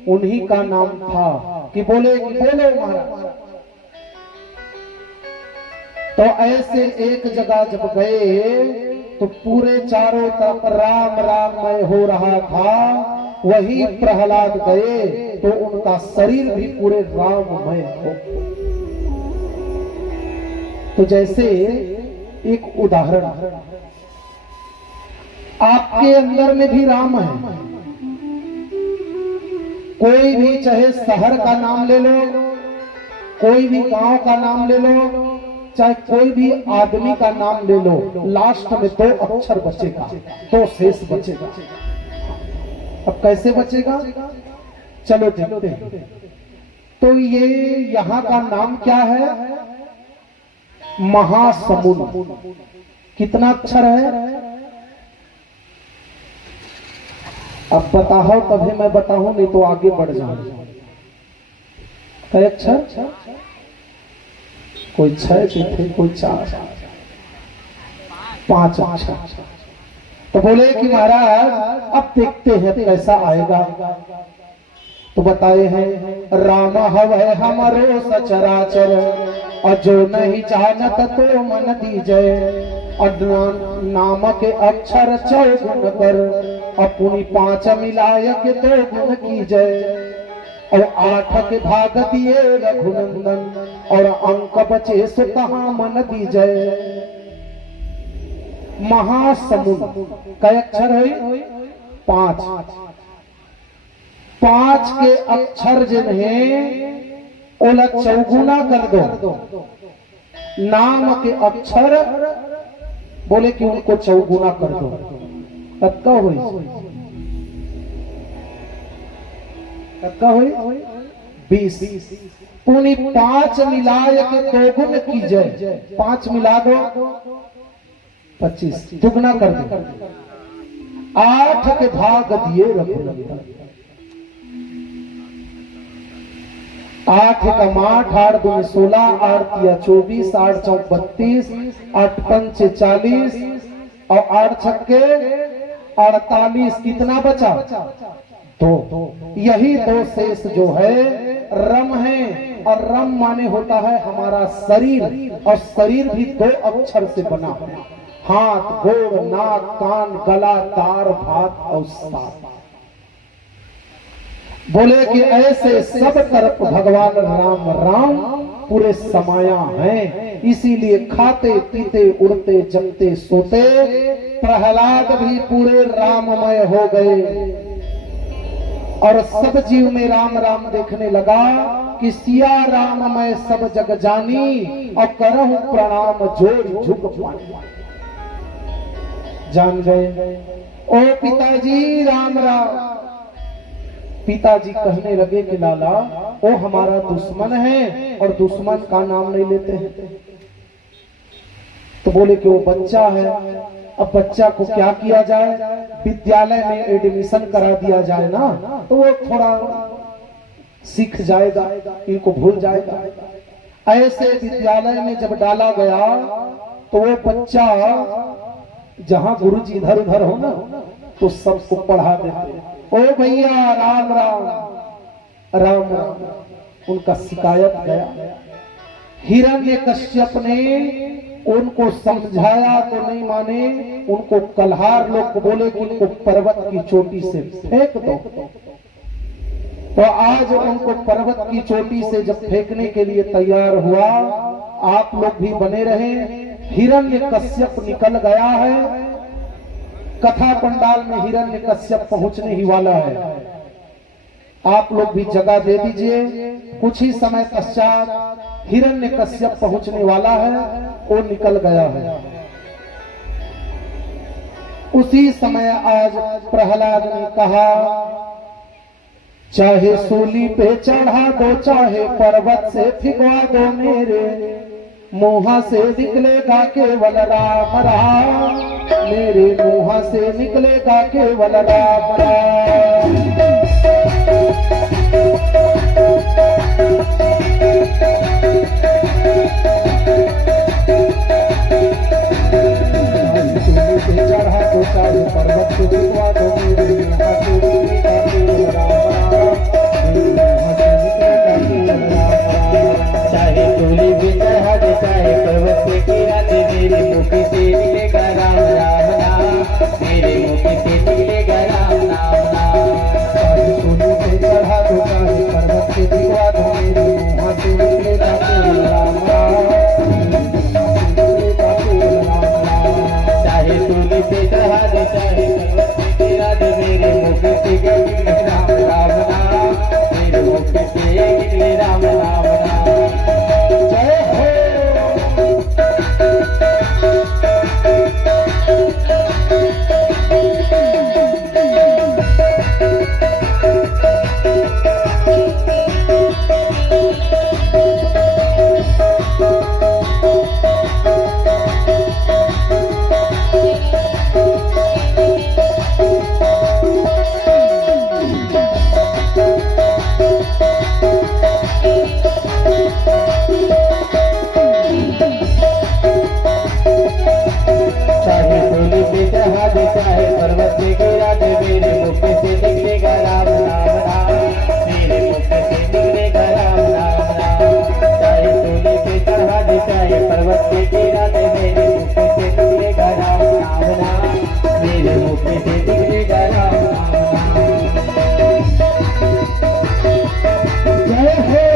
उन्हीं का नाम था। कि बोले महाराज। तो ऐसे एक जगह जब गए तो पूरे चारों तरफ राम राममय हो रहा था। वही प्रहलाद गए तो उनका शरीर भी पूरे राममय हो। तो जैसे एक उदाहरण, आपके अंदर में भी राम है। कोई भी चाहे शहर का नाम ले लो, कोई भी गांव का नाम ले लो, चाहे कोई भी आदमी का नाम ले लो, लास्ट में दो अक्षर बचेगा, दो शेष बचेगा। अब कैसे बचेगा, चलो देखते हैं। तो ये यहाँ का नाम क्या है, महासमुद्र। कितना अक्षर है, अब बताओ तभी मैं बताऊं, नहीं तो आगे बढ़ जाऊंगा। कई अक्षर, कोई 6 थे, कोई 4, 5 अक्षर। तो बोले कि महाराज अब देखते हैं कैसा आएगा। तो बताए हैं, राम हवै हमारो सचराचर, और जो नहीं जानत तो मन दीजय। और नाम के अक्षर 4 गुण कर, अपनी 5 मिलाय के 2 गुण कीजय। और 8 के भाग दिए रघुनंदन, और अंक बचे सो कहाँ मन दीजय। महासमुद्र कई अक्षर है, 5। 5 के अक्षर जिन्हें ओला चौगुना कर दो। नाम के अक्षर बोले कि उनको चौगुना कर दो, तब क्या हुई, 20। पुनि 5 मिलाय के 2 गुण कीजय। 5 मिला दो 25, दुगना कर दो। 8 के भाग दिए रघुनंदन। 8 का 8, 8 दूनी 16, 8 तिया 24, 8 चौक 32, 8 पंचे 40 और 8 छक्के 48। कितना बचा, 2। यही 2 शेष जो है रम है। और रम माने होता है हमारा शरीर, और शरीर भी 2 अक्षर से बना है। हाथ, गोड़, नाक, कान, गला, तार, भात और साथ। बोले कि ऐसे सब तरफ भगवान राम राम पूरे समाया हैं। इसीलिए खाते पीते उड़ते जमते सोते प्रहलाद भी पूरे राममय हो गए। और सब जीव में राम राम देखने लगा कि सिया राम मैं सब जग जानी, और करहु प्रणाम जोड़ झुक पानी। जान गए, ओ पिताजी राम राम। पिताजी कहने लगे कि लाला वो हमारा दुश्मन है और दुश्मन का नाम नहीं लेते हैं। तो बोले कि वो बच्चा है, अब बच्चा को क्या किया जाए, विद्यालय में एडमिशन करा दिया जाए ना, तो वो थोड़ा सीख जाएगा, इनको भूल जाएगा। ऐसे विद्यालय में जब डाला गया तो वो बच्चा जहां गुरुजी इधर उधर हो ना तो सबको पढ़ा देते, ओ भैया राम राम राम राम। उनका शिकायत गया। हिरण्यकश्यप ने उनको समझाया तो नहीं माने, उनको कल्हार लोग बोले कि उनको पर्वत की चोटी से फेंक दो। तो आज उनको पर्वत की चोटी से जब फेंकने के लिए तैयार हुआ, आप लोग भी बने रहे। हिरण्यकश्यप निकल गया है, कथा पंडाल में हिरण्यकश्यप पहुंचने ही वाला है। आप लोग भी जगह दे दीजिए, कुछ ही समय पश्चात हिरण्यकश्यप पहुंचने वाला है, वो निकल गया है। उसी समय आज प्रहलाद ने कहा, चाहे सूली पे चढ़ा दो, चाहे पर्वत से फिगवा दो, मेरे मुंह से निकलेगा केवल राम राम, मेरे मुंह से निकलेगा केवल राम राम। चढ़ा दो, चाहे पर्वत से फिगवा दो, मेरे मुंह से निकलेगा केवल राम राम। चाहे सूली पे चढ़ा दे, चाहे पर्वत पे गिरा दे, मेरे मुख से निकलेगा राम राम नाम, मेरे मुख से निकलेगा राम नाम नाम। चाहे सूली पे चढ़ा दो, चाहे पर्वत से फिगवा दो, मेरे मुंह से निकलेगा केवल राम राम, निकलेगा केवल राम राम। चाहे सूली पे चढ़ा दे, चाहे पर्वत पे गिरा दे, मेरे मुख से निकले राम राम नाम, मेरे मुख से निकले राम राम नाम। जय हो। चाहे सूली पे चढ़ा दे, चाहे पर्वत पे गिरा दे, मेरे मुख से निकलेगा राम राम राम, मेरे मुख से निकलेगा राम राम राम। चाहे सूली पे चढ़ा दे, चाहे पर्वत पे गिरा दे, मेरे मुख से निकलेगा राम राम राम, मेरे मुख से निकलेगा राम राम राम। जय हो।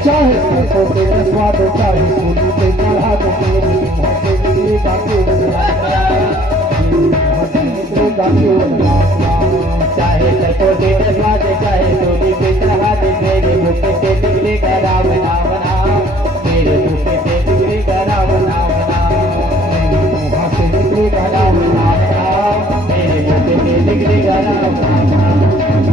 चाहे सरसों के रसवा दो, चाहे सूली पे चढ़ा दो, मेरे मुंह से निकलेगा केवल राम राम, मुंह से निकलेगा केवल राम राम। चाहे सरसों के रसवा दे, चाहे सूली पे चढ़ा दे, मेरे मुख से निकलेगा राम राम राम, मेरे मुख से निकलेगा राम राम राम। मुंह से निकलेगा राम राम राम, मेरे मुख से निकलेगा राम राम राम,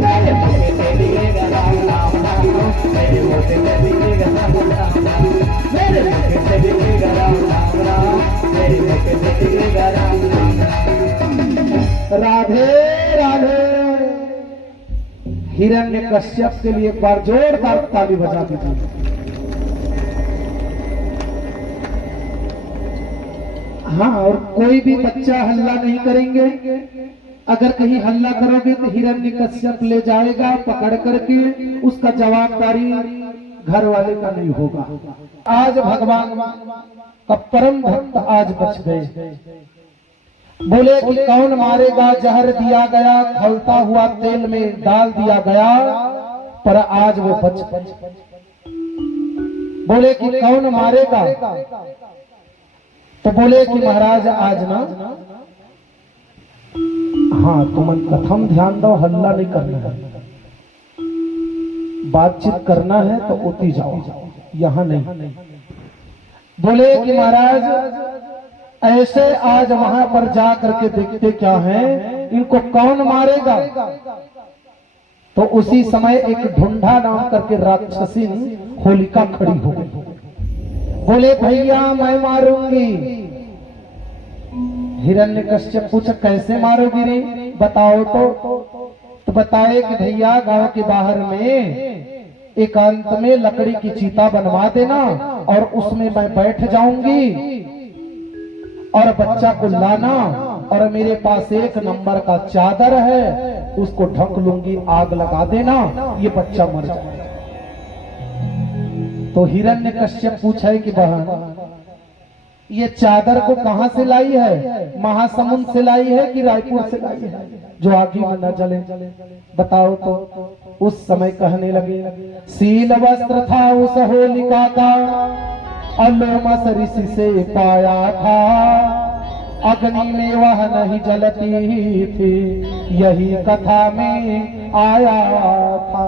मेरे मुख से निकलेगा राम राम राम, मेरे मुख से निकलेगा राम राम राम, मेरे मुख से निकलेगा राम राम राम, मेरे मुख से निकलेगा राम राम राम। राधे राधे। हिरण्यकश्यप के लिए एक बार जोरदार ताली बजा दीजिए। हाँ, और कोई भी बच्चा हल्ला नहीं करेंगे। अगर कहीं हल्ला करोगे तो हिरण्यकश्यप ले जाएगा पकड़ करके, उसका जवाबदारी घर वाले का नहीं होगा। आज भगवान का परम भक्त आज बच गए। बोले कि कौन मारेगा, जहर दिया गया, खौलता हुआ तेल में डाल दिया गया, पर आज वो बच गए। बोले कि कौन मारेगा, तो बोले कि महाराज आज ना, हाँ तुम कथम ध्यान दो, हल्ला नहीं करना है, बातचीत करना है तो उठी जाओ, यहाँ नहीं। बोले कि महाराज ऐसे आज वहां पर जा करके देखते क्या है, इनको कौन मारेगा। तो उसी समय एक ढूंढा नाम करके राक्षसी होलिका खड़ी हो गई। बोले भैया मैं मारूंगी। हिरण्यकश्यप पूछा कैसे मारोगी रे, बताओ तो बताए कि भैया गांव के बाहर में एकांत में लकड़ी की चीता बनवा देना और उसमें मैं बैठ जाऊंगी और बच्चा को लाना और मेरे पास 1 नंबर का चादर है उसको ढक लूंगी, आग लगा देना, ये बच्चा मर जाए। तो हिरण्यकश्यप पूछा कि बहन ये चादर को कहां से लाई है, महासमुंद से लाई है कि रायपुर से लाई है जो आगे में न जले, बताओ तो। उस समय कहने लगे सील वस्त्र था उस होलिका का और लोमस ऋषि से पाया था, अग्नि में वह नहीं जलती थी, यही कथा में आया था।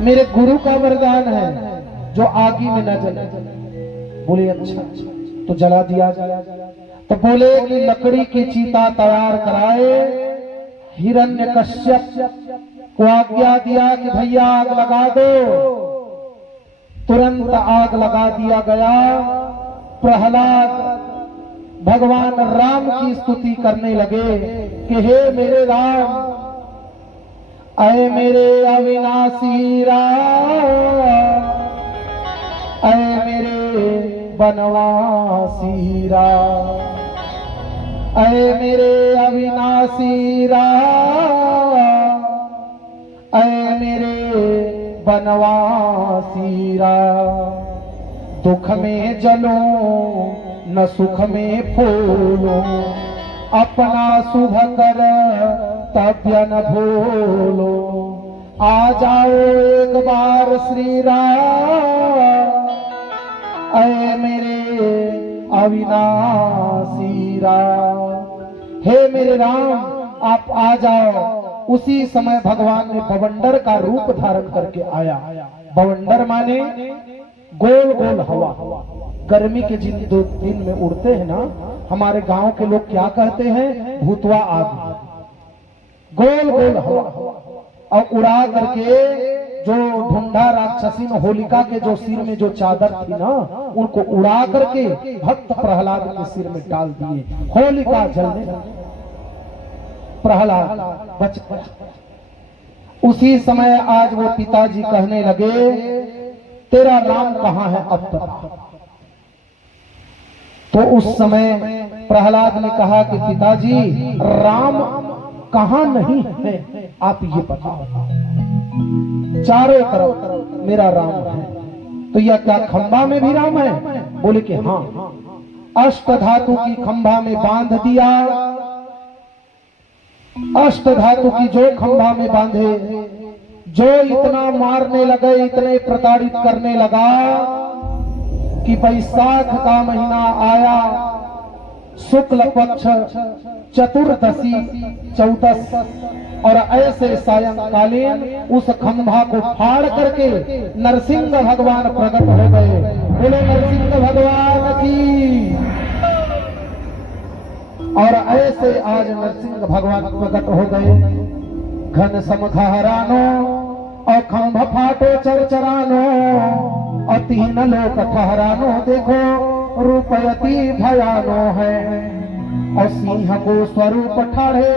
मेरे गुरु का वरदान है जो आगी में न जले। बोले अच्छा तो जला दिया जाए। तो बोले कि लकड़ी की चीता तैयार कराए। हिरण्यकश्यप को आज्ञा दिया कि भैया आग लगा दो। तुरंत आग लगा दिया गया। प्रहलाद भगवान राम की स्तुति करने लगे कि हे मेरे राम, अय मेरे अविनाशी राम, अय मेरे बनवासी राम, अय मेरे अविनाशी राम, अय मेरे बनवासी राम। दुख में जलो न सुख में फूलो, अपना शुभ कर तब्य न भूलो। आ जाओ एक बार श्री राम, अय मेरे अविनाशी राम। हे मेरे राम आप आ जाओ। उसी समय भगवान ने बवंडर का रूप धारण करके आया। बवंडर माने गोल गोल हवा। गर्मी के जिन 2 दिन में उड़ते हैं ना, हमारे गांव के लोग क्या कहते हैं, भूतवा आग। गोल गोल हवा और उड़ा करके जो ढूंढा राक्षसी होलिका के जो सिर में जो चादर थी ना, उनको उड़ा करके भक्त प्रहलाद के सिर में डाल दिए। होलिका जलने लगी, प्रहलाद बच गया। उसी समय आज वो पिताजी कहने लगे तेरा नाम कहां है अब तक। तो उस समय प्रहलाद ने कहा कि पिताजी राम कहां नहीं है आप ये बताओ। चारों तरफ मेरा राम है। तो यह क्या खंभा में भी राम है? बोले कि हाँ। अष्ट धातु की खंभा में बांध दिया। अष्ट धातु की जो खंभा में बांधे, जो इतना मारने लगे, इतने प्रताड़ित करने लगा कि बैसाख का महीना आया, शुक्ल पक्ष चतुर्दशी 14 और ऐसे सायंकालीन उस खंभा को फाड़ करके नरसिंह भगवान प्रकट हो गए। बोले नरसिंह भगवान की। और ऐसे आज नरसिंह भगवान प्रकट हो गए। घन समघहरानो और खंभ फाटो चरचरानो और 3 लोक ठहरानो। देखो रूपयती भयानो है और सिंह को स्वरूप ठाढ़े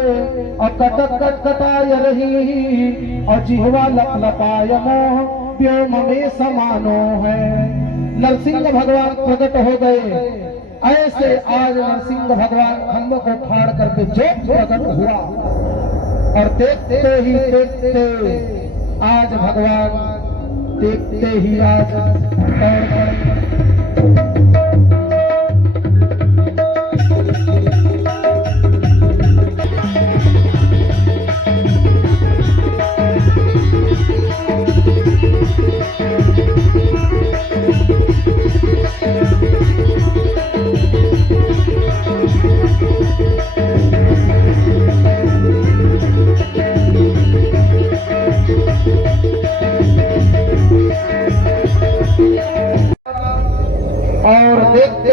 और कटक कटकटाय रही और जिह्वा लपलपाय मोह व्योम में समानो है। नरसिंह भगवान प्रकट हो गए। ऐसे आज नरसिंह भगवान खंभ को फाड़ करके जो प्रकट हुआ और देखते ही देखते आज भगवान देखते ही आज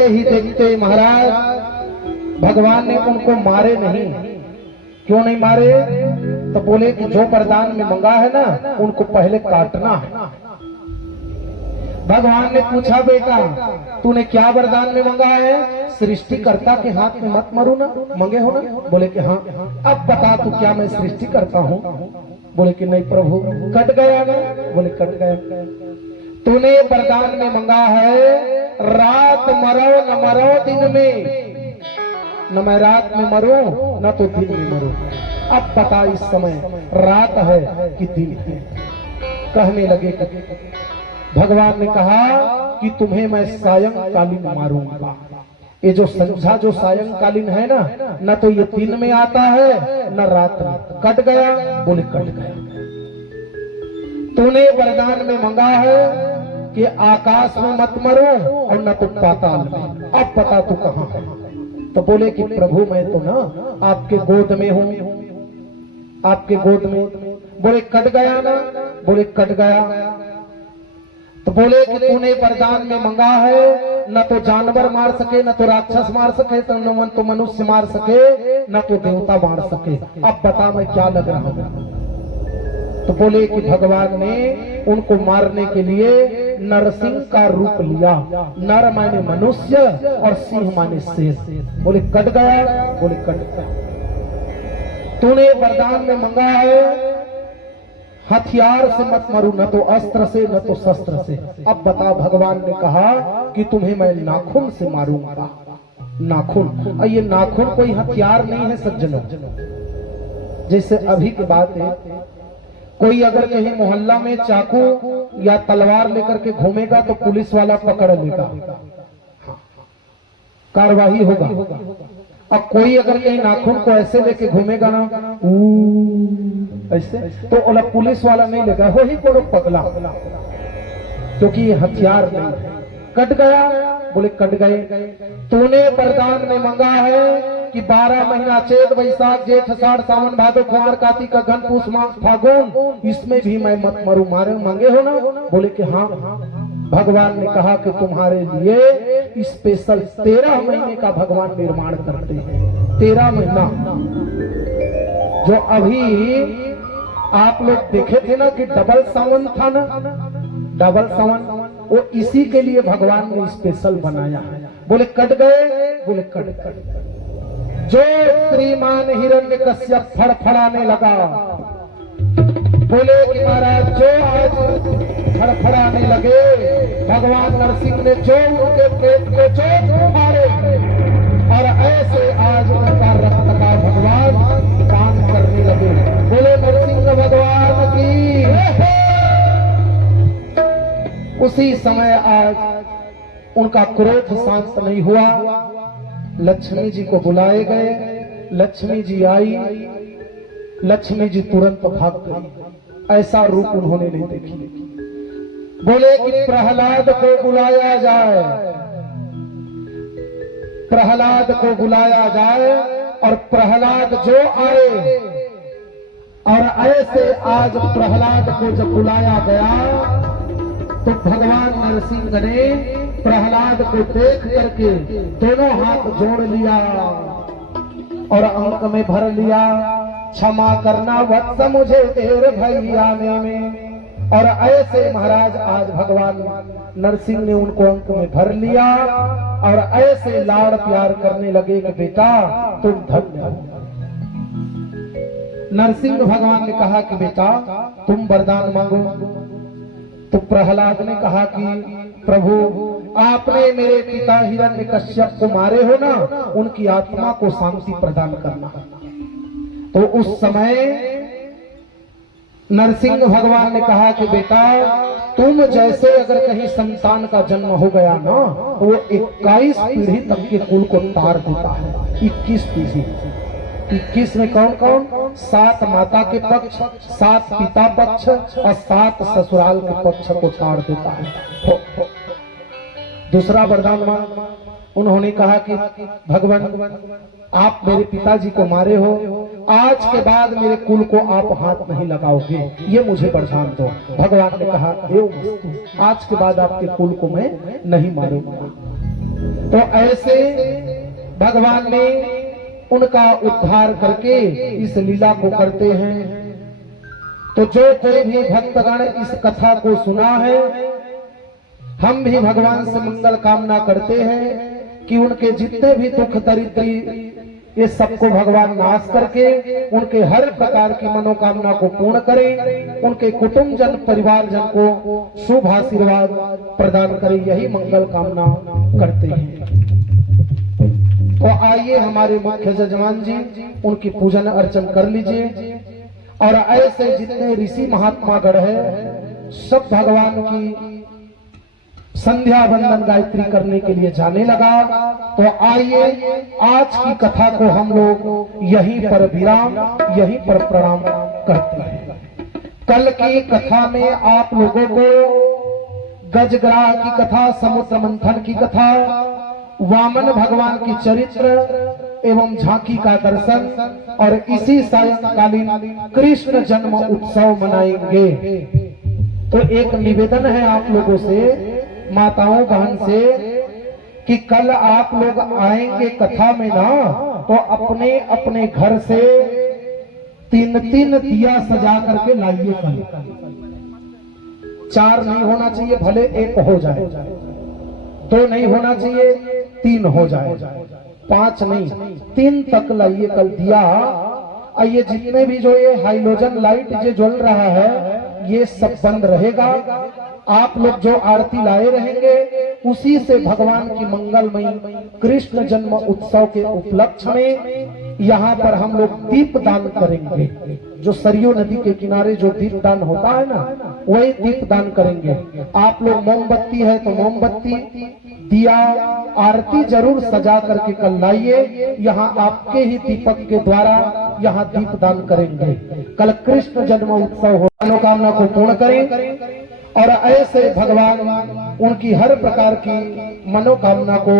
ही देखते महाराज भगवान ने उनको मारे नहीं। क्यों नहीं मारे? तो बोले कि जो वरदान में मंगा है ना उनको पहले काटना है। भगवान ने पूछा बेटा तूने क्या वरदान में मंगा है? सृष्टिकर्ता के हाथ में मत मरू ना, मंगे हो ना? बोले कि हाँ। अब बता तू क्या मैं सृष्टि करता हूँ? बोले कि नहीं प्रभु। कट गया ना? बोले कट गया। तूने वरदान में मंगा है रात मरो न मरो दिन में, न मैं रात में मरूं न तो दिन में मरूं। अब बता इस समय रात है कि दिन है? कहने लगे कि भगवान ने कहा कि तुम्हें मैं सायंकालीन मारूंगा। ये जो संध्या जो सायंकालीन है ना, न तो ये दिन में आता है न रात में। कट गया? बोले कट गया। तूने वरदान में मंगा है कि आकाश में मत मरो और न तो पाताल में। अब बता तू कहाँ है? तो बोले कि प्रभु मैं तो ना आपके गोद में हूँ, आपके गोद में। बोले कट गया ना? बोले कट गया। तो बोले कि तूने वरदान में मंगा है न तो जानवर मार सके, न तो राक्षस मार सके, न तो मनुष्य मार सके, न तो देवता मार सके। अब बता मैं क्या लग रहा हूँ? तो बोले कि भगवान ने उनको मारने के लिए नरसिंह का रूप लिया। नर माने मनुष्य और सिंह माने शेर। बोले कट गया? बोले कट गया। तूने वरदान में मंगा है हथियार से मत मरू, न तो अस्त्र से न तो शस्त्र से। अब बता भगवान ने कहा कि तुम्हें मैं नाखून से मारूंगा। नाखून, ये नाखून कोई हथियार नहीं है सज्जनों। जैसे अभी की बात है, कोई अगर कहीं मोहल्ला में चाकू या तलवार लेकर के घूमेगा तो पुलिस वाला पकड़ लेगा, कार्रवाई होगा। अब कोई अगर कहीं नाखून को ऐसे लेके घूमेगा ना ऐसे, तो ओला पुलिस वाला नहीं लेगा, हो ही को पगला, क्योंकि ये हथियार नहीं है। कट गया? बोले कट गए। तूने वरदान में मंगा है कि 12 महीना चैत वैशाख जेठ आषाढ़ सावन भादो कुमार कार्तिक अगहन पूस माघ फागुन, इसमें भी मैं मत मरू। मारे मांगे हो ना? बोले कि हाँ। भगवान ने कहा कि तुम्हारे लिए स्पेशल 13 महीने का भगवान निर्माण करते हैं। 13 महीना जो अभी आप लोग देखे थे ना कि डबल सावन था ना, डबल सावन, वो इसी के लिए भगवान ने स्पेशल बनाया है। बोले कट गए? बोले कट गए। जो श्रीमान हिरण्यकश्यप फड़फड़ाने लगा, बोले कि महाराज जो आज फड़फड़ाने लगे, भगवान नरसिंह ने जो उनके पेट को जो मारे और ऐसे आज उनका रक्त का भगवान पान करने लगे। बोले नरसिंह भगवान की। उसी समय आज उनका क्रोध शांत नहीं हुआ। लक्ष्मी जी को बुलाए गए, लक्ष्मी जी आई, लक्ष्मी जी तुरंत भाग गई। ऐसा रूप उन्होंने नहीं देखी। बोले कि प्रहलाद को बुलाया जाए, प्रहलाद को बुलाया जाए और प्रहलाद जो आए। और ऐसे आज प्रहलाद को जब बुलाया गया तो भगवान नरसिंह ने प्रहलाद को देख करके दोनों हाथ जोड़ लिया और अंक में भर लिया, क्षमा करना वत्स मुझे देर भई आने में। और ऐसे महाराज आज भगवान नरसिंह ने उनको अंक में भर लिया और ऐसे लाड़ प्यार करने लगे कि बेटा तुम धन्य हो। नरसिंह भगवान ने कहा कि बेटा तुम वरदान मांगो। तो प्रहलाद ने कहा कि प्रभु आपने मेरे पिता हिरण्यकश्यप को मारे हो ना, उनकी आत्मा को शांति प्रदान करना। तो उस समय नरसिंह भगवान ने कहा कि बेटा तुम जैसे अगर कहीं संतान का जन्म हो गया ना तो वो 21 पीढ़ी तक के कुल को तार देता है। 21 पीढ़ी, 21 में कौन कौन? 7 माता के पक्ष, 7 पिता पक्ष और 7 ससुराल के पक्ष को तार देता है। दूसरा वरदान उन्होंने कहा कि भगवान आप मेरे पिताजी को मारे हो, आज के बाद मेरे कुल को आप हाथ नहीं लगाओगे, ये मुझे वरदान दो। भगवान ने कहा आज के बाद आपके कुल को मैं नहीं मारूंगा। तो ऐसे भगवान ने उनका उद्धार करके इस लीला को करते हैं। तो जो कोई भी भक्तगण इस कथा को सुना है, हम भी भगवान से मंगल कामना करते हैं कि उनके जितने भी दुख दरिद्री ये सबको भगवान नाश करके उनके हर प्रकार की मनोकामना को पूर्ण करें, उनके कुटुंब जन परिवार जन को शुभ आशीर्वाद प्रदान करें, यही मंगल कामना करते हैं। तो आइए हमारे मुख्य जजमान जी उनकी पूजन अर्चन कर लीजिए। और ऐसे जितने ऋषि महात्मा गण है सब भगवान की संध्या वंदन गायत्री करने के लिए जाने लगा। तो आइए आज की कथा को हम लोग यहीं पर विराम, यहीं पर प्रणाम करते हैं। कल की कथा में आप लोगों को गजग्राह की कथा, समुद्र मंथन की कथा, वामन भगवान की चरित्र एवं झांकी का दर्शन और इसी सायंकालीन कृष्ण जन्म उत्सव मनाएंगे। तो एक निवेदन है आप लोगों से, माताओं बहन से, कि कल आप लोग आएंगे कथा में ना, तो अपने अपने घर से 3-3 दिया सजा करके लाइए। कल 4 नहीं होना चाहिए, भले 1 हो जाए, 2 नहीं होना चाहिए, 3 हो जाए, 5 नहीं 3 तक लाइए कल दिया। ये जितने भी जो ये हाइलोजन लाइट जो जल रहा है ये सब बंद रहेगा। आप लोग जो आरती लाए रहेंगे उसी से भगवान की मंगलमयी कृष्ण जन्म उत्सव के उपलक्ष्य में यहाँ पर हम लोग दीप दान करेंगे। जो सरयू नदी के किनारे जो दीप दान होता है ना, वही दीप दान करेंगे। आप लोग मोमबत्ती है तो मोमबत्ती, दिया, आरती जरूर सजा करके कल लाइए। यहाँ आपके ही दीपक के द्वारा यहाँ दीप दान करेंगे। कल कृष्ण जन्म उत्सव हो, मनोकामना को पूर्ण करें और ऐसे भगवान उनकी हर प्रकार की मनोकामना को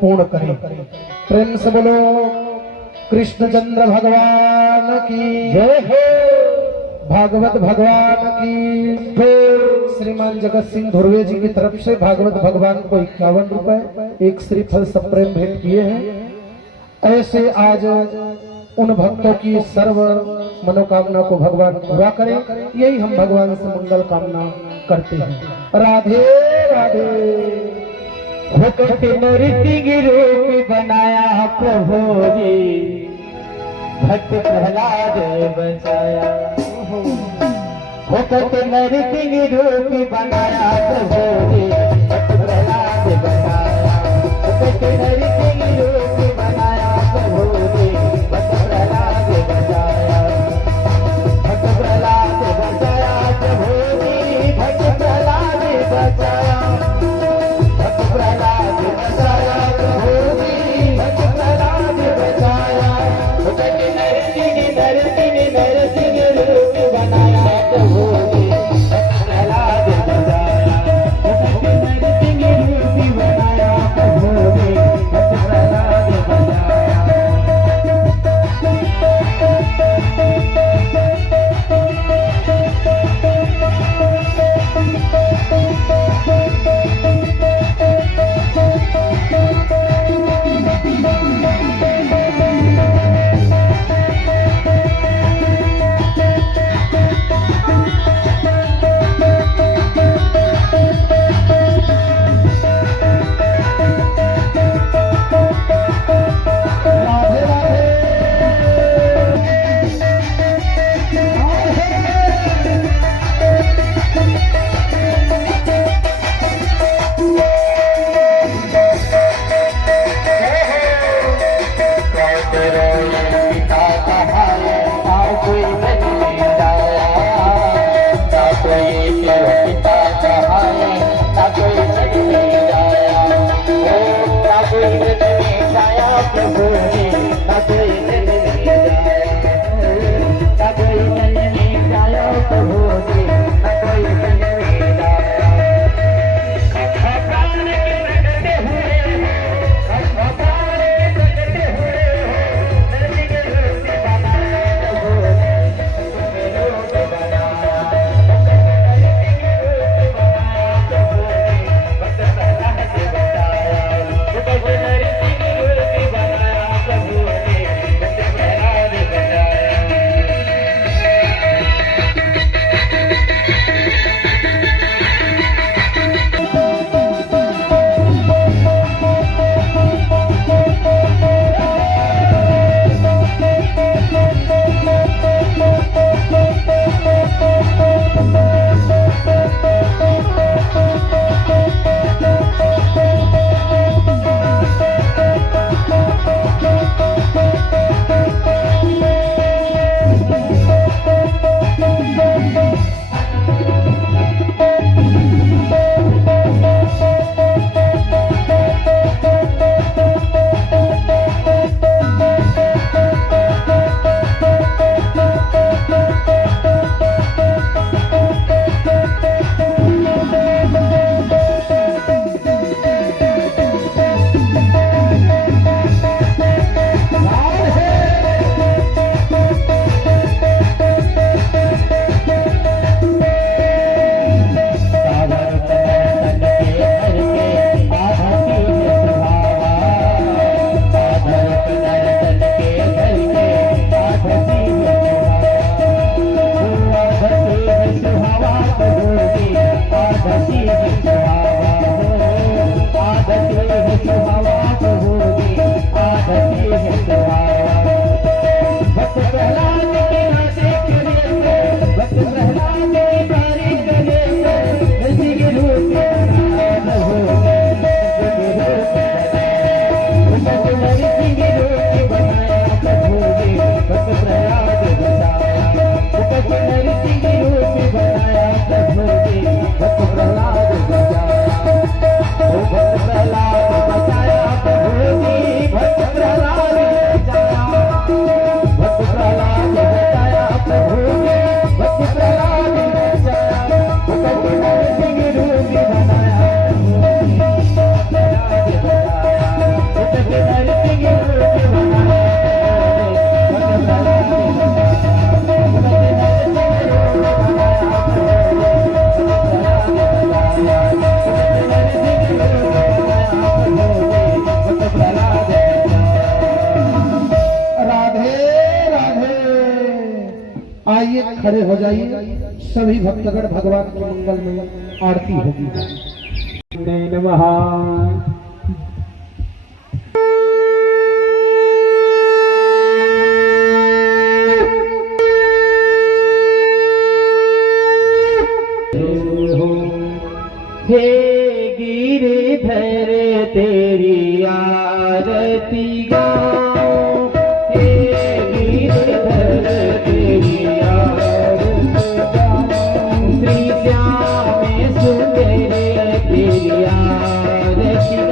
पूर्ण करें। प्रेम से बोलो कृष्णचंद्र भगवान की जय हो, भागवत भगवान की जय। श्रीमान जगत सिंह धुर्वे जी की तरफ से भागवत भगवान को 51 रुपए एक श्रीफल सप्रेम भेंट किए हैं। ऐसे आज उन भक्तों की सर्व मनोकामना को भगवान पूरा करें, यही हम भगवान से मंगल कामना करते हैं। राधे राधे। भक्त नृसिंह रूप बनाया प्रभु जी, भक्त प्रहलाद बचाया। भक्त नृसिंह रूप बनाया प्रभु जी, भक्त प्रहलाद बचाया। भक्त नृसिंह रूप बनाया प्रभु जी, भक्त प्रहलाद बचाया। भक्त प्रहलाद बचाया प्रभु जी, भक्त प्रहलाद बचाया। भक्त प्रहलाद बचाया प्रभु जी, भक्त प्रहलाद बचाया। भक्त नरसिंह रूप बनाया प्रभु जी, भक्त प्रहलाद बचाया। भक्त नरसिंह रूप बनाया प्रभु जी, भक्त प्रहलाद बचाया। आइए खड़े हो जाइए, सभी भक्तगण भगवान की मंगल में आरती होगी। नमः। हे गिरिधर तेरी आरती गाओ, हे गिरिधर तेरी आरती गाओ, श्री श्याम सुंदर तेरी आरती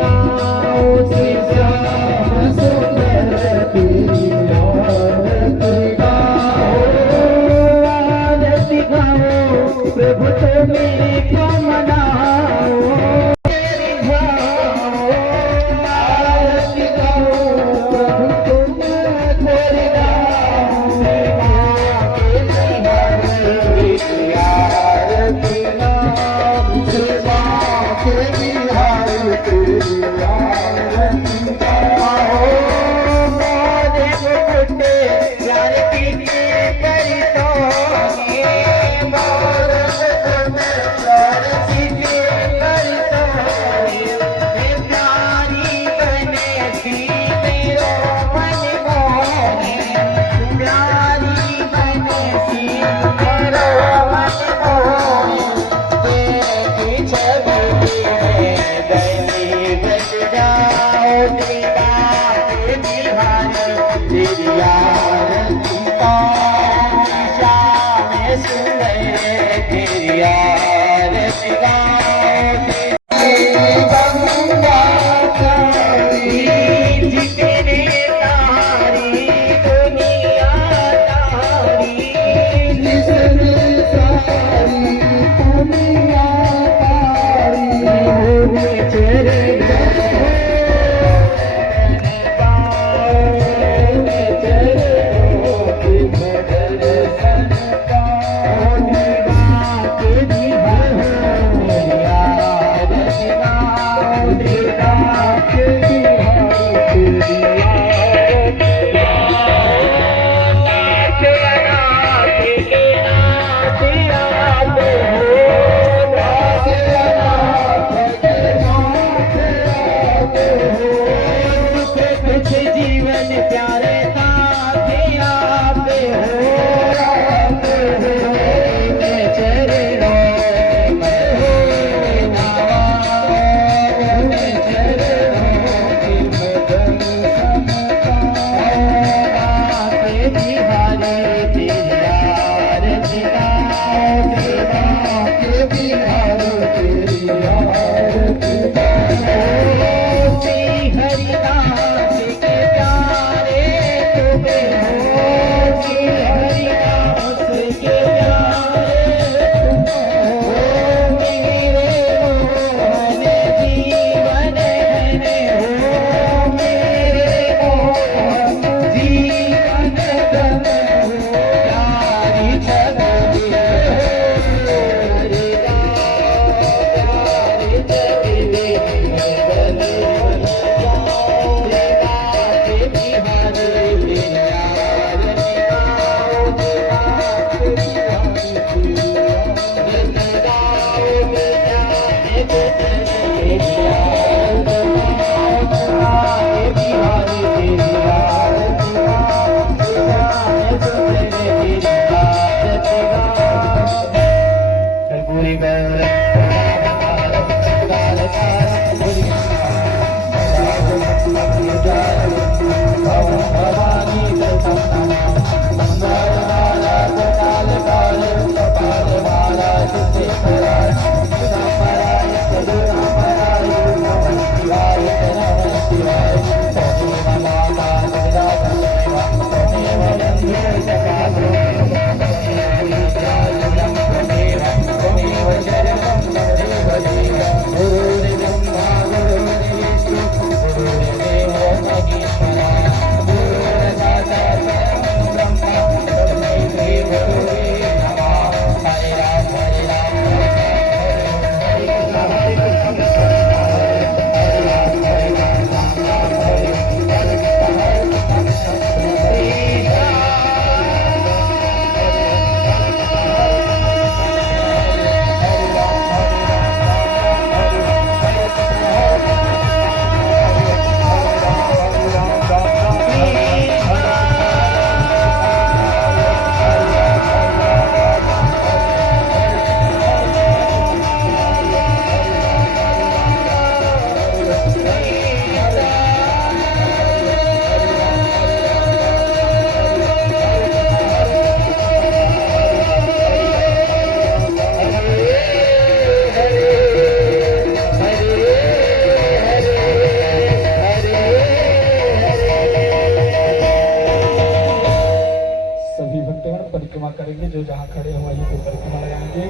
परिक्रमा करेंगे। जो जहाँ खड़े हैं वहीं पे परिक्रमा लगाएंगे।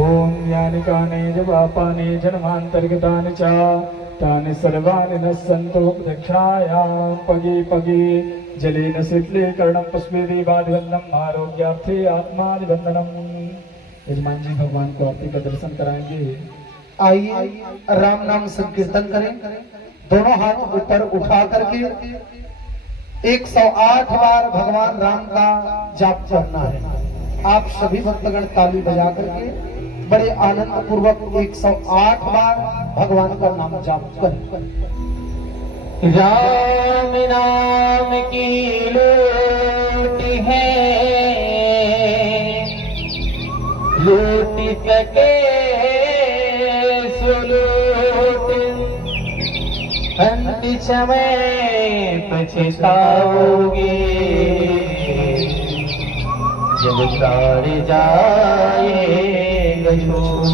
ओम यानि कानि जवापानि जन्मांतर्गतानि च तानि सर्वाणि नश्यन्तु दक्षिणायां पगे पगे जलेन शीतलीकरणं पुष्पे दीपादिवन्दनम् आरोग्यार्थे आत्मादिवन्दनम्। यजमान जी भगवान को आरती का दर्शन कराएंगे। आइए राम नाम संकीर्तन करें। दोनों हाथ ऊपर उठा करके 108 बार भगवान राम का जाप करना है। आप सभी भक्तगण ताली बजा करके बड़े आनंद पूर्वक 108 बार भगवान का नाम जाप करें। राम नाम की लूट है, लूट सके सुलूट, अंत समय पछताओगे जब तार जाएगा झूठ।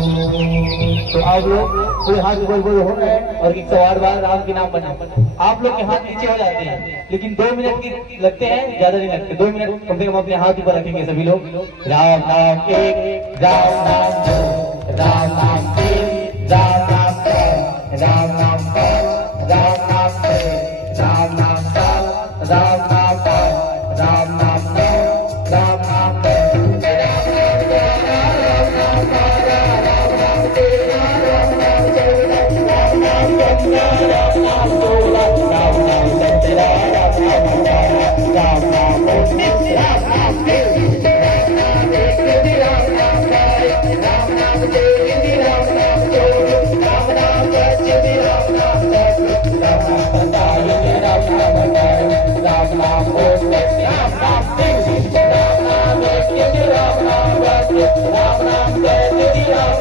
तो आप लोग पूरे हाथ ऊपर ऊपर हो रहे हैं और 108 बार राम के नाम बना। आप लोग के हाथ नीचे हो जाते हैं, लेकिन 2 मिनट की लगते हैं, ज्यादा नहीं लगते। 2 मिनट कम से कम अपने हाथ ऊपर रखेंगे सभी लोग। राम नाम एक, राम नाम दो, राम नाम तीन, राम नाम चार, राम नाम पाँच, राम नाम छह, राम नाम सात, राम नाम आठ, राम नाम नौ, राम नाम दस, राम नाम ग्यारह, राम नाम बारह, राम नाम तेरह, राम नाम चौदह, राम नाम पंद्रह, राम नाम सोलह, राम नाम सत्रह, राम नाम अठारह, राम नाम 19, राम नाम 20, राम नाम 21, राम नाम 22, राम नाम 23, राम नाम 24, राम नाम 25, राम नाम 26, राम नाम 27, राम नाम 28, राम नाम 29, राम नाम 30, राम नाम 31, राम नाम 32, राम नाम 33, राम नाम 34, राम नाम 35, राम नाम 36, राम नाम 37, राम नाम 38, राम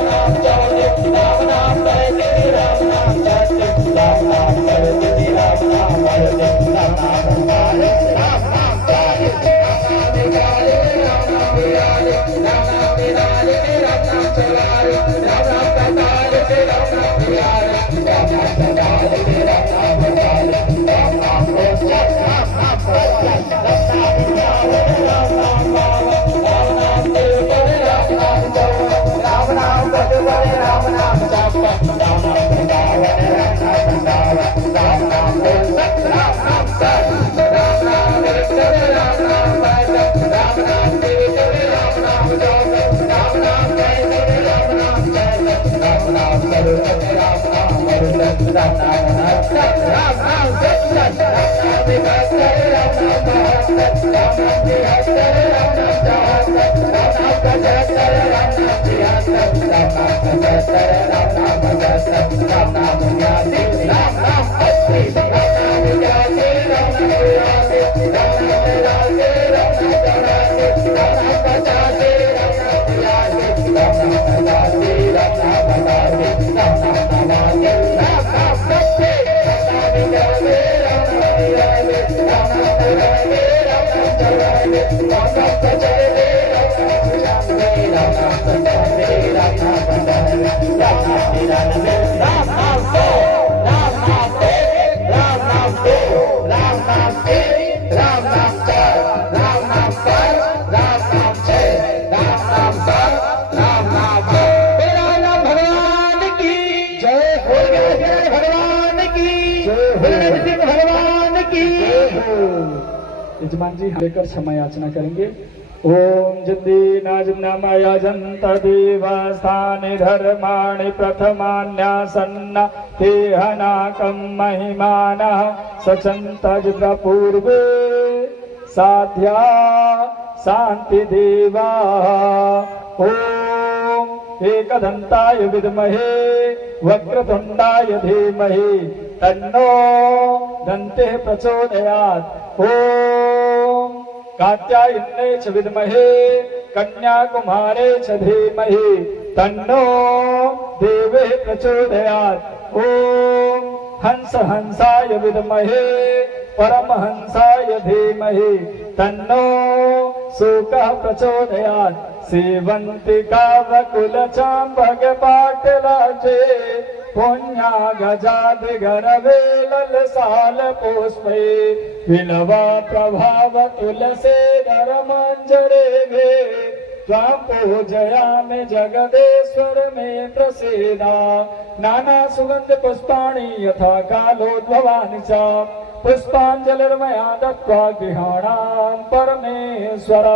नाम 39, राम नाम 40, राम नाम 41, राम नाम 42, राम नाम 43, राम नाम 44, राम नाम 45, राम नाम 46, राम नाम 47, राम नाम 48, राम नाम 49, राम नाम 50, राम नाम 52, राम नाम 52, राम नाम 53, राम नाम 54, राम नाम 55, राम नाम 56, राम नाम 57, राम नाम 58, राम नाम 59, राम नाम 60, राम नाम 61, राम नाम 62, राम नाम 63, राम नाम 64, राम नाम 65, राम नाम 66, राम नाम 67, राम नाम 68, राम नाम 69, राम नाम 70, राम नाम 71, राम नाम 72, राम नाम 73, राम नाम 74, राम नाम 75, राम नाम 76, राम नाम 77, राम नाम 78, राम नाम 79, राम नाम 80, राम नाम 81, राम नाम 82, राम नाम 83, राम नाम 84, राम नाम 85, राम नाम 86, राम नाम 87, राम नाम 88, राम नाम 89, राम नाम 90, राम नाम 91, राम नाम 92, राम नाम 93, राम नाम 94, राम नाम 95, राम नाम 96, राम नाम 97, राम नाम 98, राम नाम 99, राम नाम 100, राम नाम 1, राम नाम 2, राम नाम 3, राम नाम 4, राम नाम 5, राम नाम 6, राम नाम 7, राम नाम 8। मेरा नाम भगवान की जय हो, जय भगवान की जय हो। नरसिंह भगवान की। यजमान जी लेकर क्षमा याचना करेंगे। ओम जन्नामाया जंत देवस्थानि धर्माणि प्रथमान्यासन्न तेहनाकं महिमानः सचन्त पूर्वे साध्या शांति देवा। ओम एकदंताय विद्महे वक्रतुंडाय धीमहि तन्नो दन्ते प्रचोदयात्। ओम कात्यायने च विद्महे कन्याकुमारे च धीमहि तन्नो देवे प्रचोदयात्। ओम हंस हंसाय विद्महे परमहंसाय धीमहि तन्नो शुकः प्रचोदयात्। सेवन्तिका वकुलचाम्बग पाटलाचे पुण्या गजाधिगरवे ललसाल पुष्पे विलवा प्रभाव तुलसे धर मंजरे वे त्वां पूजयामि जगदेश्वर मे प्रसीदा नाना सुगंध पुष्पाणि यथा कालोद्भवानि च पुष्पांजलिर्मया दत्त्वा गृहाणां परमेश्वर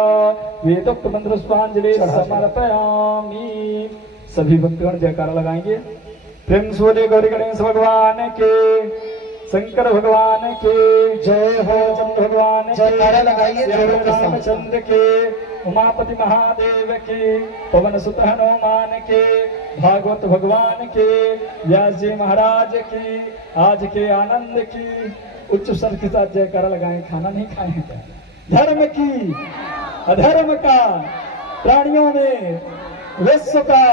वेदोक्त मंत्र पुष्पांजलि समर्पयामि। सभी भक्तगण जयकारा लगाएंगे। प्रेम से बोले गौरी गणेश भगवान के, शंकर भगवान के जय हो, चंद्र भगवान के जयकारा लगाइए जोरों के साथ। रामचंद्र के, उमापति महादेव के, पवन सुत हनुमान के, भागवत भगवान के, व्यास जी महाराज की, आज के आनंद की उच्च स्वर के साथ जयकारा लगाएं। खाना नहीं खाए हैं क्या? धर्म की, अधर्म का, प्राणियों में, विश्व का,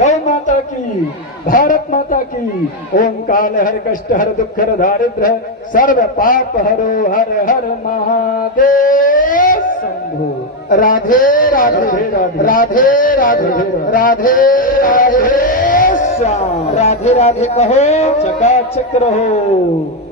गौ माता की, भारत माता की, ओम काल हर कष्ट हर दुख हर दारिद्र सर्व पाप हरो हर हर महादेव शंभु। राधे राधे राधे राधे राधे राधे राधे श्याम राधे राधे कहो। चकाचक रहो।